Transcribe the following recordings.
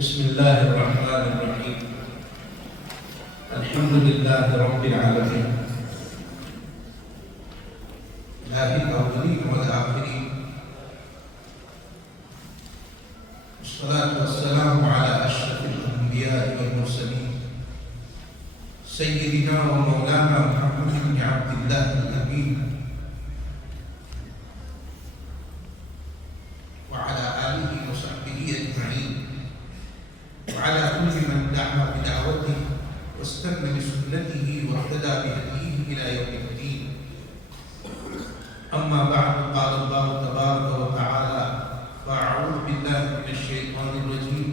بسم الله الرحمن الرحيم. الحمد لله رب العالمين، إله الأولين والآخرين، والصلاة والسلام على أشرف الأنبياء والمرسلين سيدنا ومولانا محمد بن عبد الله الأمين وعلى آله وصحبه أجمعين، وعلى كل من دعا بدعوته واستنى بسنته واهتدى بهديه إلى يوم الدين. أما بعد، قال الله تبارك وتعالى: فأعوذ بالله من الشيطان الرجيم،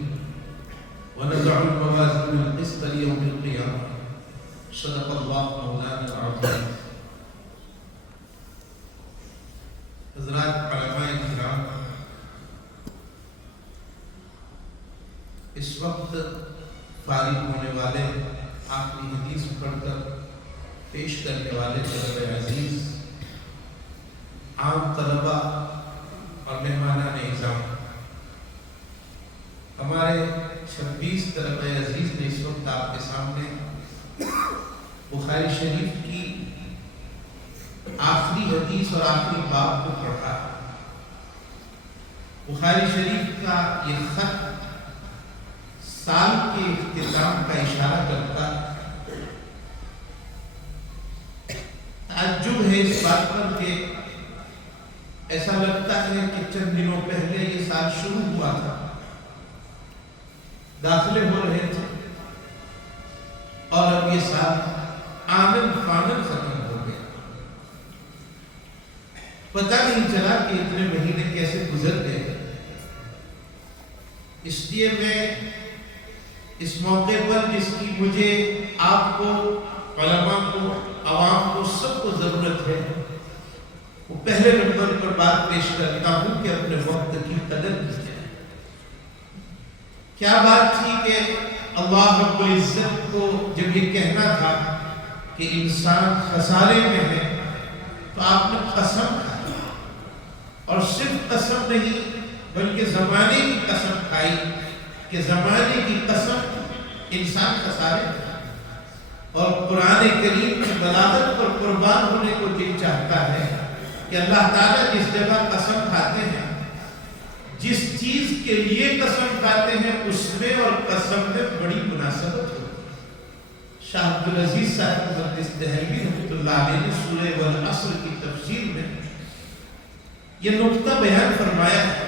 ونضع الموازين القسط ليوم القيامة. صدق الله مولانا العظيم. حضرات علماء کرام، اس وقت فارغ ہونے والے آخری حدیث پڑھ کر پیش کرنے والے طلبہ عزیز، عام طلبہ اور مہمانان اعظام، ہمارے 26 طلبہ عزیز نے اس وقت آپ کے سامنے بخاری شریف کی آخری حدیث اور آخری باب کو پڑھا۔ بخاری شریف کا یہ خط سال کے اختتام کا اشارہ کرتا ہے۔ تعجب ہے اس بات پر کہ ایسا لگتا ہے کہ چند دنوں پہلے یہ سال شروع ہوا تھا، داخلے ہو رہے تھے، اور اب یہ سال آنن فانن ختم ہو گیا۔ پتہ نہیں چلا کہ اتنے مہینے کیسے گزر گئے۔ اس لیے میں اس موقع پر جس کی مجھے، آپ کو، علماء کو، عوام کو، سب کو ضرورت ہے، وہ پہلے نمبر پر بات پیش کرتا ہوں کہ اپنے وقت کی قدر کیجیے۔ کیا بات تھی کہ اللہ رب العزت کو جب یہ کہنا تھا کہ انسان خسارے میں ہے، تو آپ نے قسم کھائی، اور صرف قسم نہیں بلکہ زمانے کی قسم کھائی کہ زمانے کی قسم انسان خسارے میں ہے۔ اور قرآن کریم کی بلاغت پر قربان ہونے کو دل چاہتا ہے کہ اللہ تعالیٰ جس جگہ قسم کھاتے ہیں، جس چیز کے لیے قسم کھاتے ہیں، اس میں اور قسم میں بڑی مناسبت ہوتی ہے۔ شاہ عبدالعزیز صاحب محدث دہلوی رحمۃ اللہ علیہ نے سورہ والعصر کی تفسیر میں یہ نقطہ بیان فرمایا ہے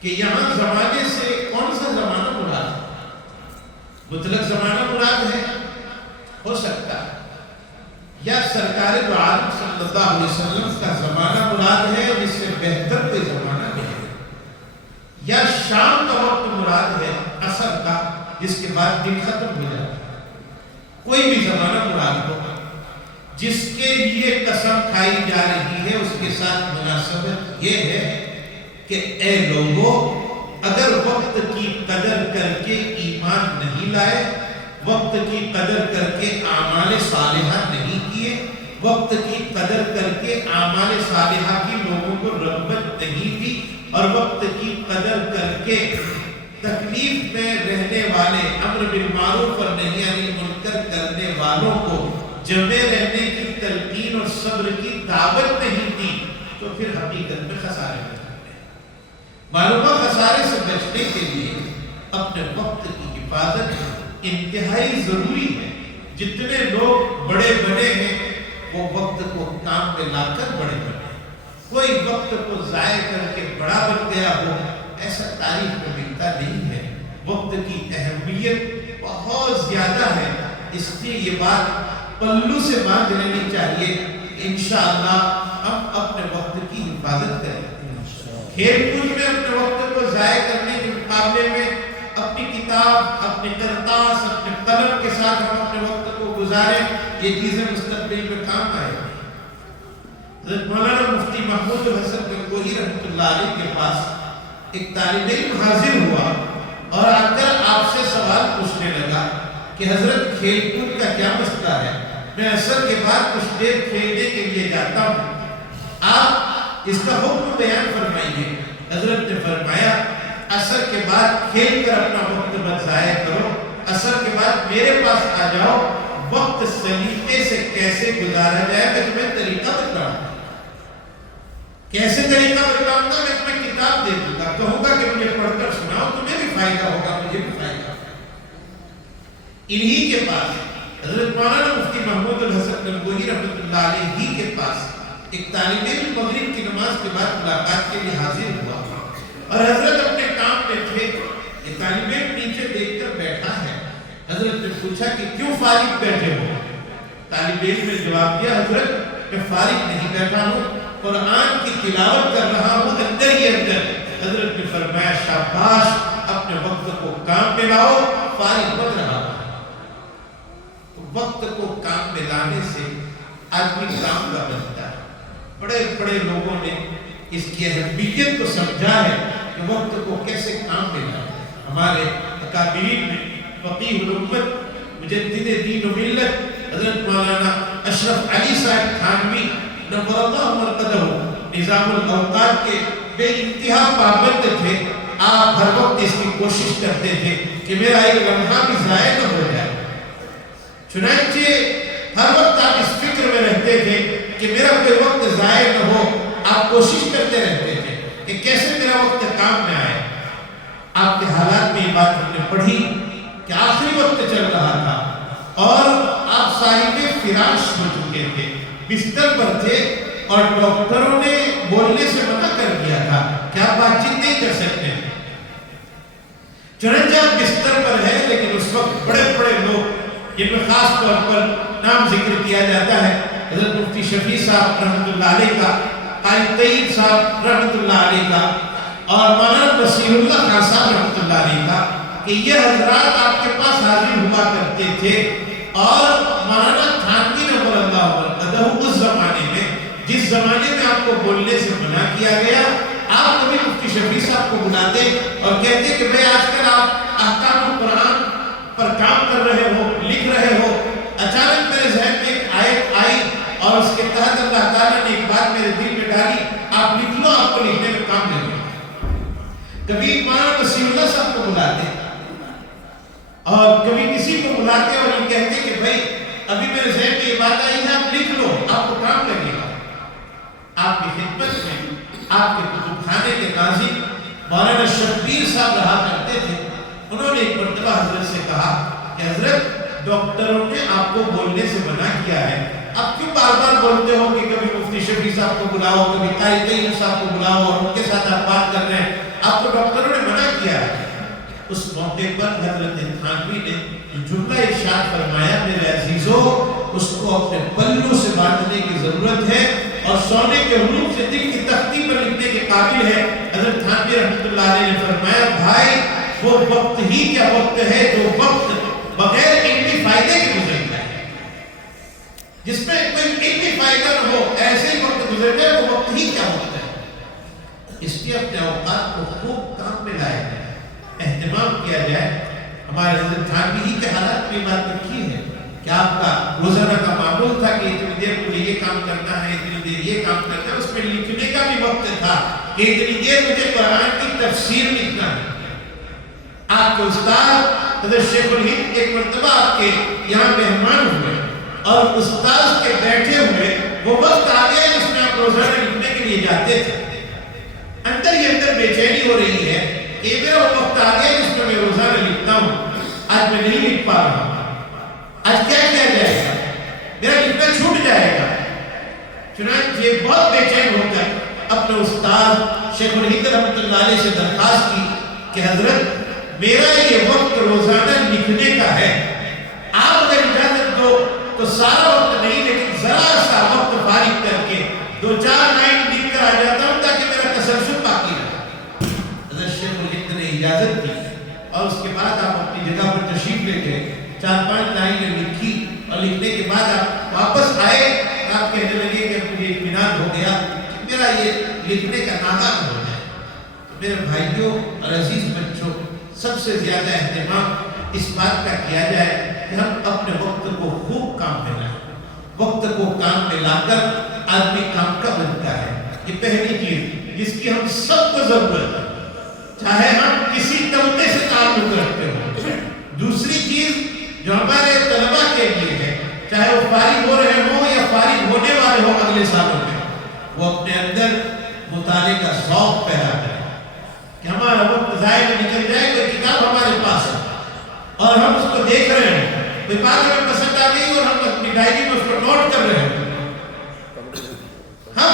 کہ یہاں زمانے سے کون سا زمانہ مراد ہے؟ مطلق زمانہ مراد ہے، ہو سکتا ہے، یا سرکار دو عالم صلی اللہ علیہ وسلم کا زمانہ مراد ہے جس سے بہتر کوئی زمانہ نہیں ہے، یا شام کا وقت مراد ہے، عصر کا، جس کے بعد دن ختم ہو جاتا ہے۔ کوئی بھی زمانہ مراد ہو، جس کے لیے قسم کھائی جا رہی ہے، اس کے ساتھ مناسبت یہ ہے کہ اے لوگوں، اگر وقت کی قدر کر کے ایمان نہیں لائے، وقت کی قدر کر کے اعمال صالحہ نہیں کیے، وقت کی قدر کر کے اعمال صالحہ کی لوگوں کو رغبت نہیں دی، اور وقت کی قدر کر کے تکلیف میں رہنے والے، امر بالمعروف اور نہی عن المنکر کرنے والوں کو جمع رہنے کی تلقین اور صبر کی دعوت نہیں دی، تو پھر حقیقت میں خسارے میں جاتے ہیں۔ معلومہ خسارے سے بچنے کے لیے اپنے وقت کی حفاظت انتہائی ضروری ہے۔ جتنے لوگ بڑے بنے ہیں وہ وقت کو کام میں لا کر بڑے بنے ہیں۔ کوئی وقت کو ضائع کر کے بڑا بن گیا ہو، ایسا تاریخ میں ملتا نہیں ہے۔ وقت کی اہمیت بہت زیادہ ہے، اس لیے یہ بات پلو سے باندھ لینی چاہیے کہ انشاءاللہ ہم اپنے وقت کی حفاظت کریں۔ کھیل کود میں اپنے وقت کو ضائع کرنے کے مقابلے میں اپنی کتاب، اپنے کرتاس، اپنے قلم کے ساتھ ہم اپنے وقت کو گزاریں، یہ چیزیں مستقبل میں کام آئے۔ حضرت مولانا مفتی محمود حسن گنگوہی رحمۃ اللہ علیہ کے پاس ایک طالب علم حاضر ہوا اور آ کر آپ سے سوال پوچھنے لگا کہ حضرت کھیل کود کا کیا مسئلہ ہے؟ میں عصر کے بعد کچھ دیر کھیلنے کے لیے جاتا ہوں، آپ اس کا حکم بیان فرمائیے۔ حضرت نے فرمایا عصر کے بعد کھیل کر اپنا وقت مت ضائع کرو، عصر کے بعد میرے پاس آ جاؤ، وقت سلیقے سے کیسے گزارا جائے میں تمہیں طریقہ بتلاؤں گا۔ کیسے طریقہ بتلاؤں گا؟ میں تمہیں کتاب دے دوں گا، کہوں گا کہ مجھے پڑھ کر سناؤ، تمہیں بھی فائدہ ہوگا، مجھے بھی فائدہ ہوگا۔ انہی کے پاس حضرت مولانا مفتی محمود الحسن گنگوہی رحمۃ اللہ علیہ ہی کے پاس ایک طالب علم مغرب کی نماز کے بعد ملاقات کے لیے حاضر ہوا اور حضرت اپنے کام میں تھے۔ یہ طالب علم نیچے دیکھ کر بیٹھا ہے۔ حضرت نے پوچھا کہ کیوں فارغ بیٹھے ہو؟ طالب علم نے جواب دیا، حضرت میں فارغ نہیں بیٹھا ہوں، قرآن کی تلاوت کر رہا ہوں اندر ہی اندر۔ حضرت نے فرمایا شاباش، اپنے وقت کو کام میں لاؤ، فارغ مت رہا۔ وقت کو کام میں لانے سے آدمی کام کا بنتا ہے۔ بڑے بڑے لوگوں نے اس کی اہمیت کو سمجھا ہے کہ وقت کو کیسے کام میں لانا ہے۔ ہمارے اکابرین میں فقیہ الامت مجدد دین و ملت حضرت مولانا اشرف علی صاحب تھانوی نور اللہ مرقدہ نظام الاوقات کے بے انتہا پابند تھے۔ آپ ہر وقت اس کی کوشش کرتے تھے کہ میرا ایک لمحہ بھی ضائع نہ ہو جائے۔ چنانچہ ہر وقت آپ اس فکر میں رہتے تھے کہ میرا کوئی وقت ضائع نہ ہو، آپ کوشش کرتے رہتے تھے کہ کیسے میرا وقت کام میں آئے۔ آپ کے حالات میں یہ بات ہم نے پڑھی کہ آخری وقت چل رہا تھا اور آپ صاحب فراش ہو چکے تھے، بستر پر تھے اور ڈاکٹروں نے بولنے سے منع کر دیا تھا کہ آپ بات چیت نہیں کر سکتے۔ چنانچہ آپ بستر پر ہیں، لیکن اس وقت بڑے بڑے لوگ جن میں خاص طور پر نام ذکر کیا جاتا ہے حضرت مفتی شفیع صاحب رحمۃ اللہ علیہ کا، قاری طیب صاحب رحمۃ اللہ علیہ کا اور مولانا بصیر اللہ خان صاحب رحمۃ اللہ علیہ کا، کہ یہ حضرات آپ کے پاس حاضر ہوا کرتے تھے۔ اور مولانا تھانوی نور اللہ مرقدہ اس زمانے میں، جس زمانے میں آپ کو بولنے سے منع کیا گیا، آپ کبھی مفتی شفیع صاحب کو بلاتے اور کہتے کہ بھئی آج کل آپ احکام القرآن پر کام کر رہے ہو، لکھ رہے ہو، اچانک میرے ذہن میں ایک آیت آئی اور اس کے تحت اللہ تعالیٰ نے ایک بات میرے دل میں ڈالی، آپ لکھ لو، آپ کو لکھنے میں کام لے گا۔ کبھی مولانا بصیر اللہ صاحب کو بلاتے اور کبھی کسی کو بلاتے اور یہ کہتے کہ بھائی ابھی میرے ذہن میں یہ بات آئی ہے، آپ لکھ لو، آپ کو کام لگے گا۔ آپ کی خدمت میں آپ کے کتب خانے کے ناظم مولانا شبیر صاحب رہا کرتے تھے۔ انہوں نے ایک مرتبہ حضرت سے کہا کہ حضرت ڈاکٹروں نے آپ کو بولنے سے منع کیا ہے، آپ کیوں بار بار بولتے ہو کہ کبھی مفتی شفیع صاحب کو بلاؤ، کبھی قاری طیب صاحب کو بلاؤ اور ان کے ساتھ آپ بات کر رہے ہیں، آپ کو ڈاکٹروں نے منع کیا ہے۔ اس موقع پر حضرت تھانوی نے جملہ ارشاد فرمایا، میرے عزیزو اس کو اپنے پلوں سے باندھنے کی ضرورت ہے اور سونے کے حروف سے دل کی تختی پر لکھنے کے قابل ہے۔ حضرت تھانوی رحمۃ اللہ علیہ نے فرمایا بھائی وہ وقت ہی کیا وقت ہے جو وقت بغیر علمی فائدے کے گزرتا ہے، جس میں کوئی علمی فائدہ نہ ہو ایسے ہی وقت گزر جائے، وہ وقت ہی کیا وقت ہے۔ اس لیے اپنے اوقات کو خوب کام میں لایا جائے، اہتمام کیا جائے۔ ہمارے حضرت تھانوی ہی کے حالات میں بات لکھی ہے کہ آپ کا روزانہ کا معمول تھا کہ اتنی دیر مجھے یہ کام کرنا ہے، اتنی دیر یہ کام کرنا ہے، اس میں لکھنے کا بھی وقت تھا کہ اتنی دیر مجھے قرآن کی تفسیر لکھنا ہے۔ آپ کے استاد حضرت شیخ الہند ایک مرتبہ آپ کے یہاں مہمان ہوئے اور استاد کے بیٹھے ہوئے وہ وقت آ گیا جس میں آپ روزانہ لکھنے کے لیے جاتے تھے۔ اندر ہی اندر بے چینی ہو رہی ہے کہ میرا وہ وقت آ گیا جس میں روزانہ لکھتا ہوں، آج میں نہیں لکھ پا رہا ہوں، آج کیا کیا جائے گا، میرا لکھنا چھوٹ جائے گا۔ چنانچہ بہت بے چین ہو کر اپنے استاد شیخ الہند رحمۃ اللہ علیہ سے درخواست کی کہ حضرت میرا یہ وقت روزانہ لکھنے کا ہے، آپ اگر اجازت دو تو سارا وقت نہیں لیکن ذرا سا وقت فارغ کر کے 2-4 لائن لکھ کر آ جاتا ہوں تاکہ میرا تسلسل باقی رہے۔ حضرت شیخ الہند نے اجازت دی اور اس کے بعد آپ اپنی جگہ پر تشریف لے گئے، 4-5 لائنیں لکھی اور لکھنے کے بعد آپ واپس آئے، آپ کہنے لگے کہ مجھے اطمینان ہو گیا کہ میرا یہ لکھنے کا ناکام ہو جائے۔ تو میرے بھائیوں اور عزیز بچوں، سب سے زیادہ اہتمام اس بات کا کیا جائے کہ ہم اپنے وقت کو خوب کام میں لائیں۔ وقت کو کام میں لا کر آدمی کام کا بنتا ہے۔ یہ پہلی چیز جس کی ہم سب کو ضرورت ہے، چاہے ہم کسی طبقے سے تعلق رکھتے ہوں. دوسری چیز جو ہمارے طلبہ کے لیے ہے، چاہے وہ فارغ ہو رہے ہوں یا فارغ ہونے والے ہوں اگلے سالوں میں، وہ اپنے اندر مطالعے کا ذوق پیدا کریں کہ ہمارا وقت ضائع نہ نکل جائے. کوئی کتاب ہمارے پاس ہے اور ہم اس کو دیکھ رہے ہیں، کوئی بات ہمیں پسند آ گئی اور ہم اپنی ڈائری میں اس کو نوٹ کر رہے ہیں. ہم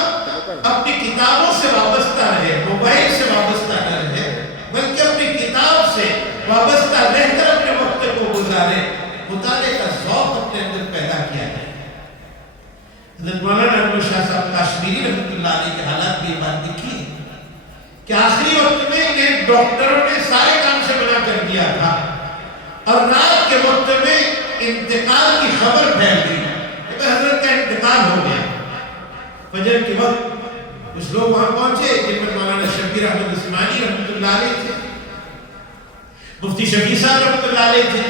اپنی کتابوں سے وابستہ رہے، موبائل سے وابستہ نہ رہے، بلکہ اپنی کتاب سے وابستہ رہ کر اپنے وقت کو گزارے، مطالعے کا ذوق اپنے اندر پیدا کیا جائے. حضرت مولانا انور شاہ صاحب کاشمیری رحمۃ اللہ علیہ کے حالات میں یہ بات لکھی ہے کہ آخری وقت میں انہیں ڈاکٹروں نے سارے کام سے منع کر دیا تھا اور رات کے وقت میں انتقال کی خبر پھیل گئی کہ حضرت کا انتقال ہو گیا. فجر کے وقت کچھ لوگ وہاں پہنچے جن میں مولانا شبیر احمد عثمانی رحمۃ اللہ علیہ تھے، مفتی شفیع صاحب رحمۃ اللہ علیہ تھے،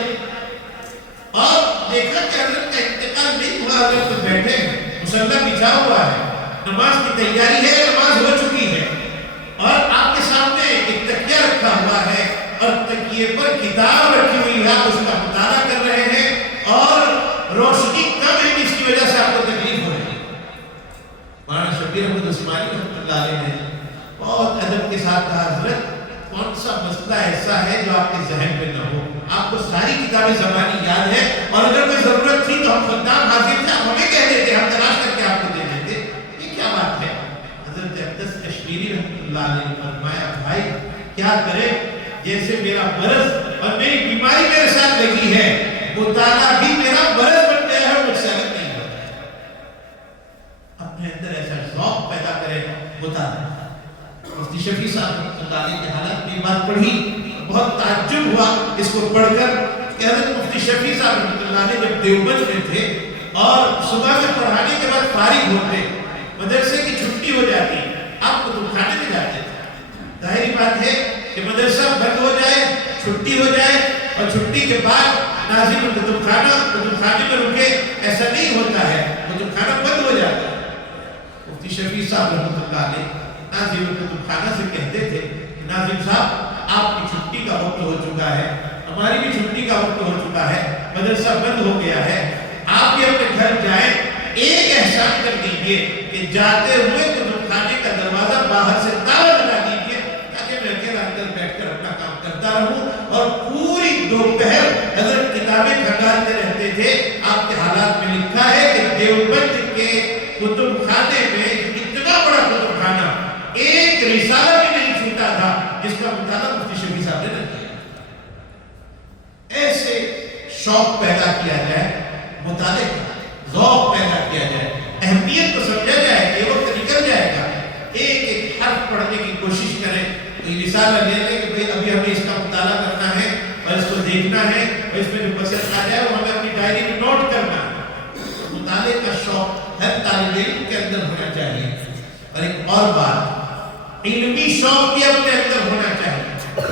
اور دیکھا کہ حضرت کا انتقال نہیں ہوا. حضرت تو بیٹھے ہیں، مصلی بچھا ہوا ہے، نماز کی تیاری ہے، نماز ہو چکی ہے، اور آپ کے سامنے ایک تکیہ رکھا ہوا ہے اور تکیے پر کتاب رکھی ہوئی ہے، آپ اس کا مطالعہ کر رہے ہیں اور روشنی کم ہے جس کی وجہ سے آپ کو تکلیف ہو رہی ہے. مولانا شبیر احمد عثمانی رحمۃ اللہ علیہ نے بہت ادب کے ساتھ کہا، حضرت کون سا مسئلہ ایسا ہے جو آپ کے ذہن میں نہ ہو؟ آپ کو ساری کتابیں زبانی یاد ہے، اور اگر کوئی ضرورت تھی تو ہم خدام حاضر تھے، آپ ہمیں کہہ دیتے، ہم تلاش کر کے آپ کو دے دیتے. یہ کیا بات ہے؟ حضرت اقدس کشمیری رحمۃ اللہ علیہ نے فرمایا، بھائی کیا کرے، جیسے میرا مرض اور میری بیماری میرے ساتھ لگی ہے، مطالعہ بھی میرا مرض بن گیا ہے، مجھ سے الگ نہیں ہوتا. اپنے اندر ایسا ذوق پیدا کرے مطالعہ. مفتی شفیع صاحب رحمۃ اللہ علیہ کے حالات میں یہ بات پڑھی، بہت تعجب ہوا اس کو پڑھ کر کہ حضرت مفتی شفیع صاحب رحمۃ اللہ علیہ جب دیوبند میں تھے اور صبح میں پڑھانے کے بعد فارغ ہوتے، مدرسے کی چھٹی ہو جاتی، آپ کو کھانے میں جاتے تھے. ظاہری بات ہے کہ مدرسہ بند ہو جائے، چھٹی ہو جائے اور چھٹی کے بعد ناظرین کتب خانے میں رکے، ایسا نہیں ہوتا ہے، کتب خانہ بند ہو جاتا ہے. مفتی شفیع صاحب رحمۃ اللہ علیہ ناظرین کتب خانہ سے کہتے تھے کہ ناظرین صاحب آپ کی چھٹی کا وقت ہو چکا ہے، ہماری بھی چھٹی کا وقت ہو چکا ہے، مدرسہ بند ہو گیا ہے، آپ بھی اپنے گھر جائیں، ایک احسان کر دیجئے کہ جاتے ہوئے کتب خانے کا دروازہ باہر سے تالا لگا دیجئے تاکہ میں اکیلا اندر بیٹھ کر اپنا کام کرتا رہوں. اور پوری دوپہر حضرت کتابیں کھنگالتے رہتے تھے. آپ کے حالات میں لکھا ہے کہ دیوبند کے کتب خانے میں اتنا بڑا کتب خانہ، ایک رسالہ بھی نہیں چھوٹا تھا جس کا مطالعہ مفتی شفیع صاحب نے کیا. ایسے شوق پیدا کیا جائے، مطالعے کا ذوق پیدا کیا جائے، اہمیت کو سمجھا جائے کہ یہ وقت نکل جائے گا. ایک ایک حرف پڑھنے کی کوشش کریں. کوئی رسالہ لے لیں کہ بھئی ابھی ہمیں اس کا مطالعہ کرنا ہے اور اس کو دیکھنا ہے اور اس میں جو پسند آ جائے وہ ہمیں اپنی ڈائری میں نوٹ کرنا ہے. مطالعے کا شوق ہر طالب علم کے اندر ہونا چاہیے. اور ایک اور بات، علمی شوق بھی اپنے اندر ہونا چاہیے.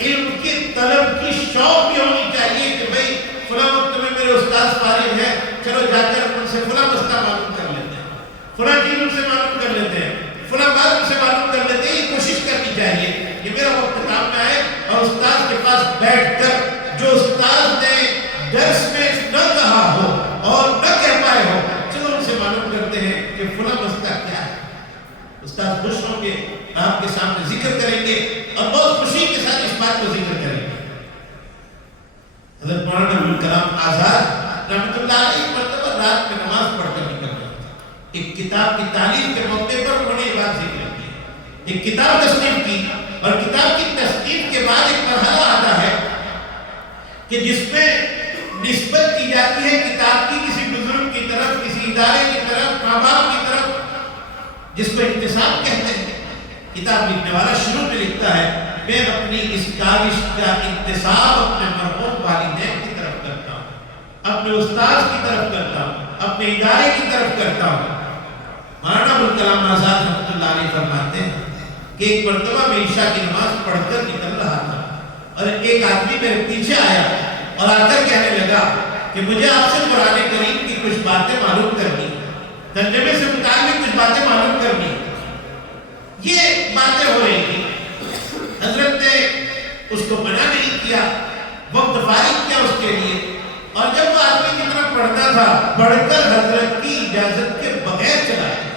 علم کی طلب کی شوق بھی ہونی چاہیے کہ بھئی فلاں وقت میں میرے استاد فارغ ہے، چلو جا کر ان سے فلاں مسئلہ معلوم کر لیتے ہیں، فلاں چیز ان سے معلوم کر لیتے ہیں، فلاں بات ان سے معلوم کر لیتے ہیں. یہ کوشش کرنی چاہیے کہ میرا وقت کام میں آئے اور استاد کے پاس بیٹھ کر جو استاد نے درس میں نہ کہا ہو اور نہ کہہ پائے ہو، چلو ان سے معلوم کرتے ہیں کہ فلاں مسئلہ کیا ہے. استاد خوش ہوں گے، آپ کے سامنے ذکر کریں گے اور بہت خوشی کے ساتھ اس بات کو ذکر کریں گے. حضرت مولانا ابوالکلام آزاد رحمۃ اللہ علیہ ایک مرتبہ رات میں نماز پڑھ کر نکل رہے تھے. ایک کتاب کی تعلیم کے موقع پر انہوں نے یہ بات ذکر کی. ایک کتاب تصنیف کی اور کتاب کی تصنیف کے بعد ایک مرحلہ آتا ہے کہ جس میں نسبت کی جاتی ہے کتاب کی کسی بزرگ کی طرف، کسی ادارے کی طرف، ماں باپ کی طرف، جس کو انتساب کہتے ہیں. کتاب لکھنے والا شروع میں لکھتا ہے، میں اپنی اس کاوش کا انتساب اپنے مرحوم والدین کی طرف کرتا ہوں، اپنے استاد کی طرف کرتا ہوں، اپنے ادارے کی طرف کرتا ہوں. مولانا ابوالکلام آزاد رحمۃ اللہ علیہ فرماتے ہیں کہ ایک مرتبہ میں عشاء کی نماز پڑھ کر نکل رہا تھا اور ایک آدمی میرے پیچھے آیا اور آ کر کہنے لگا کہ مجھے آپ سے قرآن کریم کی کچھ باتیں معلوم کرنی، ترجمے سے متعلق کچھ باتیں معلوم کرنی. یہ باتیں ہو رہی تھی. حضرت نے اس کو منع نہیں کیا، وقت فارغ کیا اس کے لیے، اور جب وہ آدمی کی طرف پڑھتا تھا پڑھ کر حضرت کی اجازت کے بغیر چلا گیا۔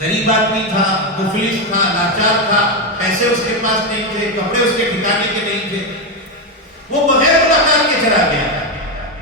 غریب آدمی تھا، مفلس تھا، لاچار تھا، پیسے اس کے پاس نہیں تھے، کپڑے اس کے ٹھکانے کے نہیں تھے، وہ بغیر ملاقات کے چلا گیا۔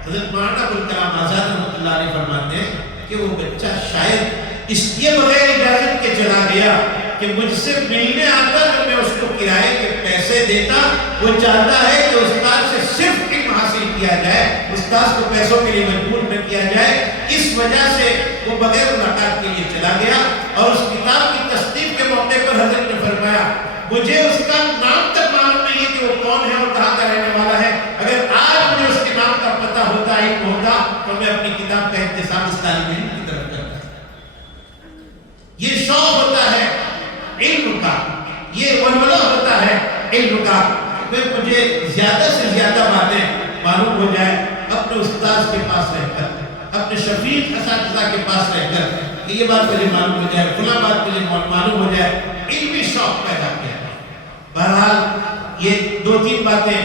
حضرت مولانا ابوالکلام آزاد رحمۃ اللہ علیہ فرماتے ہیں کہ وہ بچہ شاید اس لیے بغیر اجازت کے چلا گیا کہ مجھ سے ملنے آتا جب میں اس کو کرائے کے پیسے دیتا، وہ چاہتا ہے کہ استاد سے صرف علم حاصل کیا جائے، استاد کو پیسوں کے لیے مجبور نہ کیا جائے، اس وجہ سے وہ بغیر ملاقات کے لیے چلا گیا۔ اور اس کتاب کی تصدیق کے موقع پر حضرت نے فرمایا مجھے اس کا نام تک معلوم نہیں ہے کہ وہ کون ہے اور کہاں کا رہنے والا ہے، اگر آج مجھے اس کے نام کا پتہ ہوتا، علم ہوتا، تو میں اپنی کتاب کا انتساب اس طالب علم کی طرف کرتا۔ یہ شوق ہوتا ہے علم کا، یہ ولولہ ہوتا ہے علم کا، پھر مجھے زیادہ سے زیادہ باتیں معلوم ہو جائے اپنے استاد کے پاس رہ کر، اپنے شفیق اساتذہ کے پاس رہ کر، کہ یہ بات مجھے معلوم ہو جائے، فلاں بات مجھے معلوم ہو جائے، علمی شوق پیدا کیا۔ بہرحال یہ دو تین باتیں،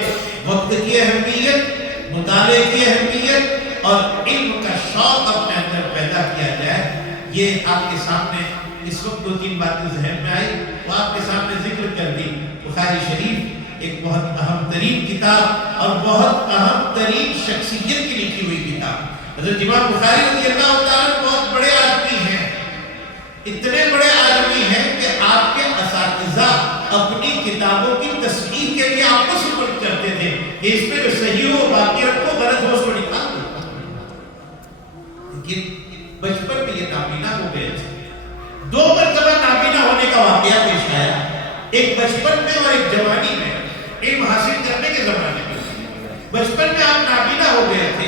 وقت کی اہمیت، مطالعے کی اہمیت اور علم کا شوق اپنے اندر پیدا کیا جائے، یہ آپ کے سامنے اس وقت دو تین باتیں ذہن میں آئی، وہ آپ کے سامنے ذکر کر دی۔ بخاری شریف ایک بہت اہم ترین کتاب اور بہت اہم ترین شخصیت کی لکھی ہوئی کتاب۔ حضرت امام بخاری رضی اللہ تعالیٰ بہت بڑے آدمی ہیں، اتنے بڑے آدمی ہیں کہ آپ کے اساتذہ اپنی کتابوں کی تصحیح کے لیے آپ کو سپرد کرتے تھے کہ اس میں جو صحیح ہو باقی رکھو، غلط ہو اس کو نکال دو۔ لیکن بچپن میں یہ نابینا ہو گئے تھے، دو مرتبہ نابینا ہونے کا واقعہ پیش آیا، ایک بچپن میں اور ایک جوانی میں، علم حاصل کرنے کے زمانے میں۔ بچپن میں آپ نابینا ہو گئے تھے،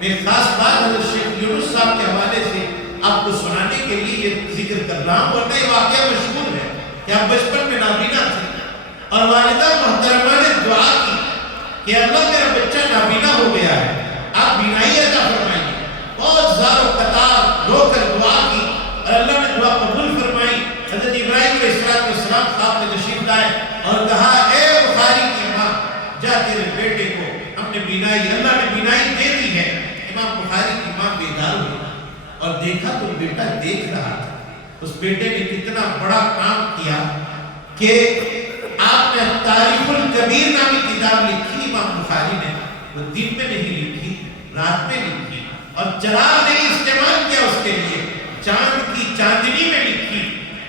میں خاص بات حضرت شیخ یونس صاحب کے حوالے سے آپ کو سنانے کے لیے یہ ذکر کر رہا ہوں، ورنہ یہ واقعہ مشہور ہے کہ آپ بچپن میں نابینا تھے اور والدہ محترمہ نے دعا کی کہ اللہ میرا بچہ نابینا ہو گیا ہے، آپ بینائی عطا فرمائیے۔ بہت زار و قطار رو کر دعا کی اور اللہ نے دعا قبول فرمائی۔ حضرت ابراہیم علیہ السلام خواب میں تشریف لائے اور کہا اے بخاری کی ماں، جا تیرے بیٹے کو ہم نے بینائی، اللہ نے بینائی دے دی ہے۔ امام بخاری کی ماں بیدار ہوئی اور دیکھا تو بیٹا دیکھ رہا تھا۔ اس بیٹے نے کتنا بڑا کام کیا کہ آپ نے تاریخ الکبیر نامی کتاب لکھی امام بخاری نے، وہ دن میں نہیں لکھی، رات میں لکھی، اور چراغ نہیں استعمال کیا اس کے لیے، چاند کی چاندنی میں لکھی۔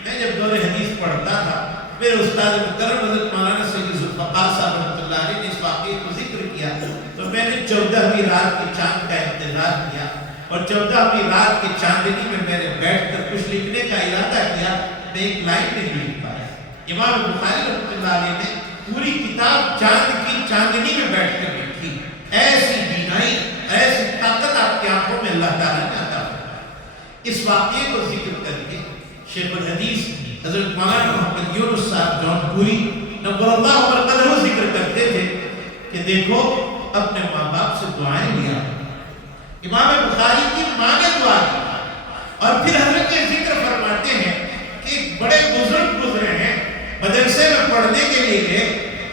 میں جب دور حدیث پڑھتا تھا، میرے استاد مکرم حضرت مولانا سید ذوالفقار صاحب رحمۃ اللہ علیہ نے اس واقعے کو ذکر کیا، تو میں نے 14ویں رات کے چاند کا انتظار کیا، اور 14ویں رات کے چاندنی میں میں نے بیٹھ کر کچھ لکھنے کا ارادہ کیا، میں ایک لائن نہیں لکھ پایا۔ امام بخاری رحمۃ اللہ علیہ نے پوری کتاب چاند کی چاندنی میں بیٹھ کر لکھی۔ ایسی بینائی، ایسی طاقت آپ کی آنکھوں میں اللہ تعالیٰ نے عطا فرمائی۔ اس واقعے کو ذکر کر کے شیخ الحدیث حضرت مولانا محمد یونس صاحب جون پوری نور اللہ مرقدہ ذکر کرتے تھے کہ دیکھو اپنے ماں باپ سے دعائیں لیا۔ امام بخاری کی ماں نے دعا کی، اور پھر حضرت یہ ذکر فرماتے ہیں کہ بڑے بزرگ گزرے ہیں، مدرسے میں پڑھنے کے لیے گئے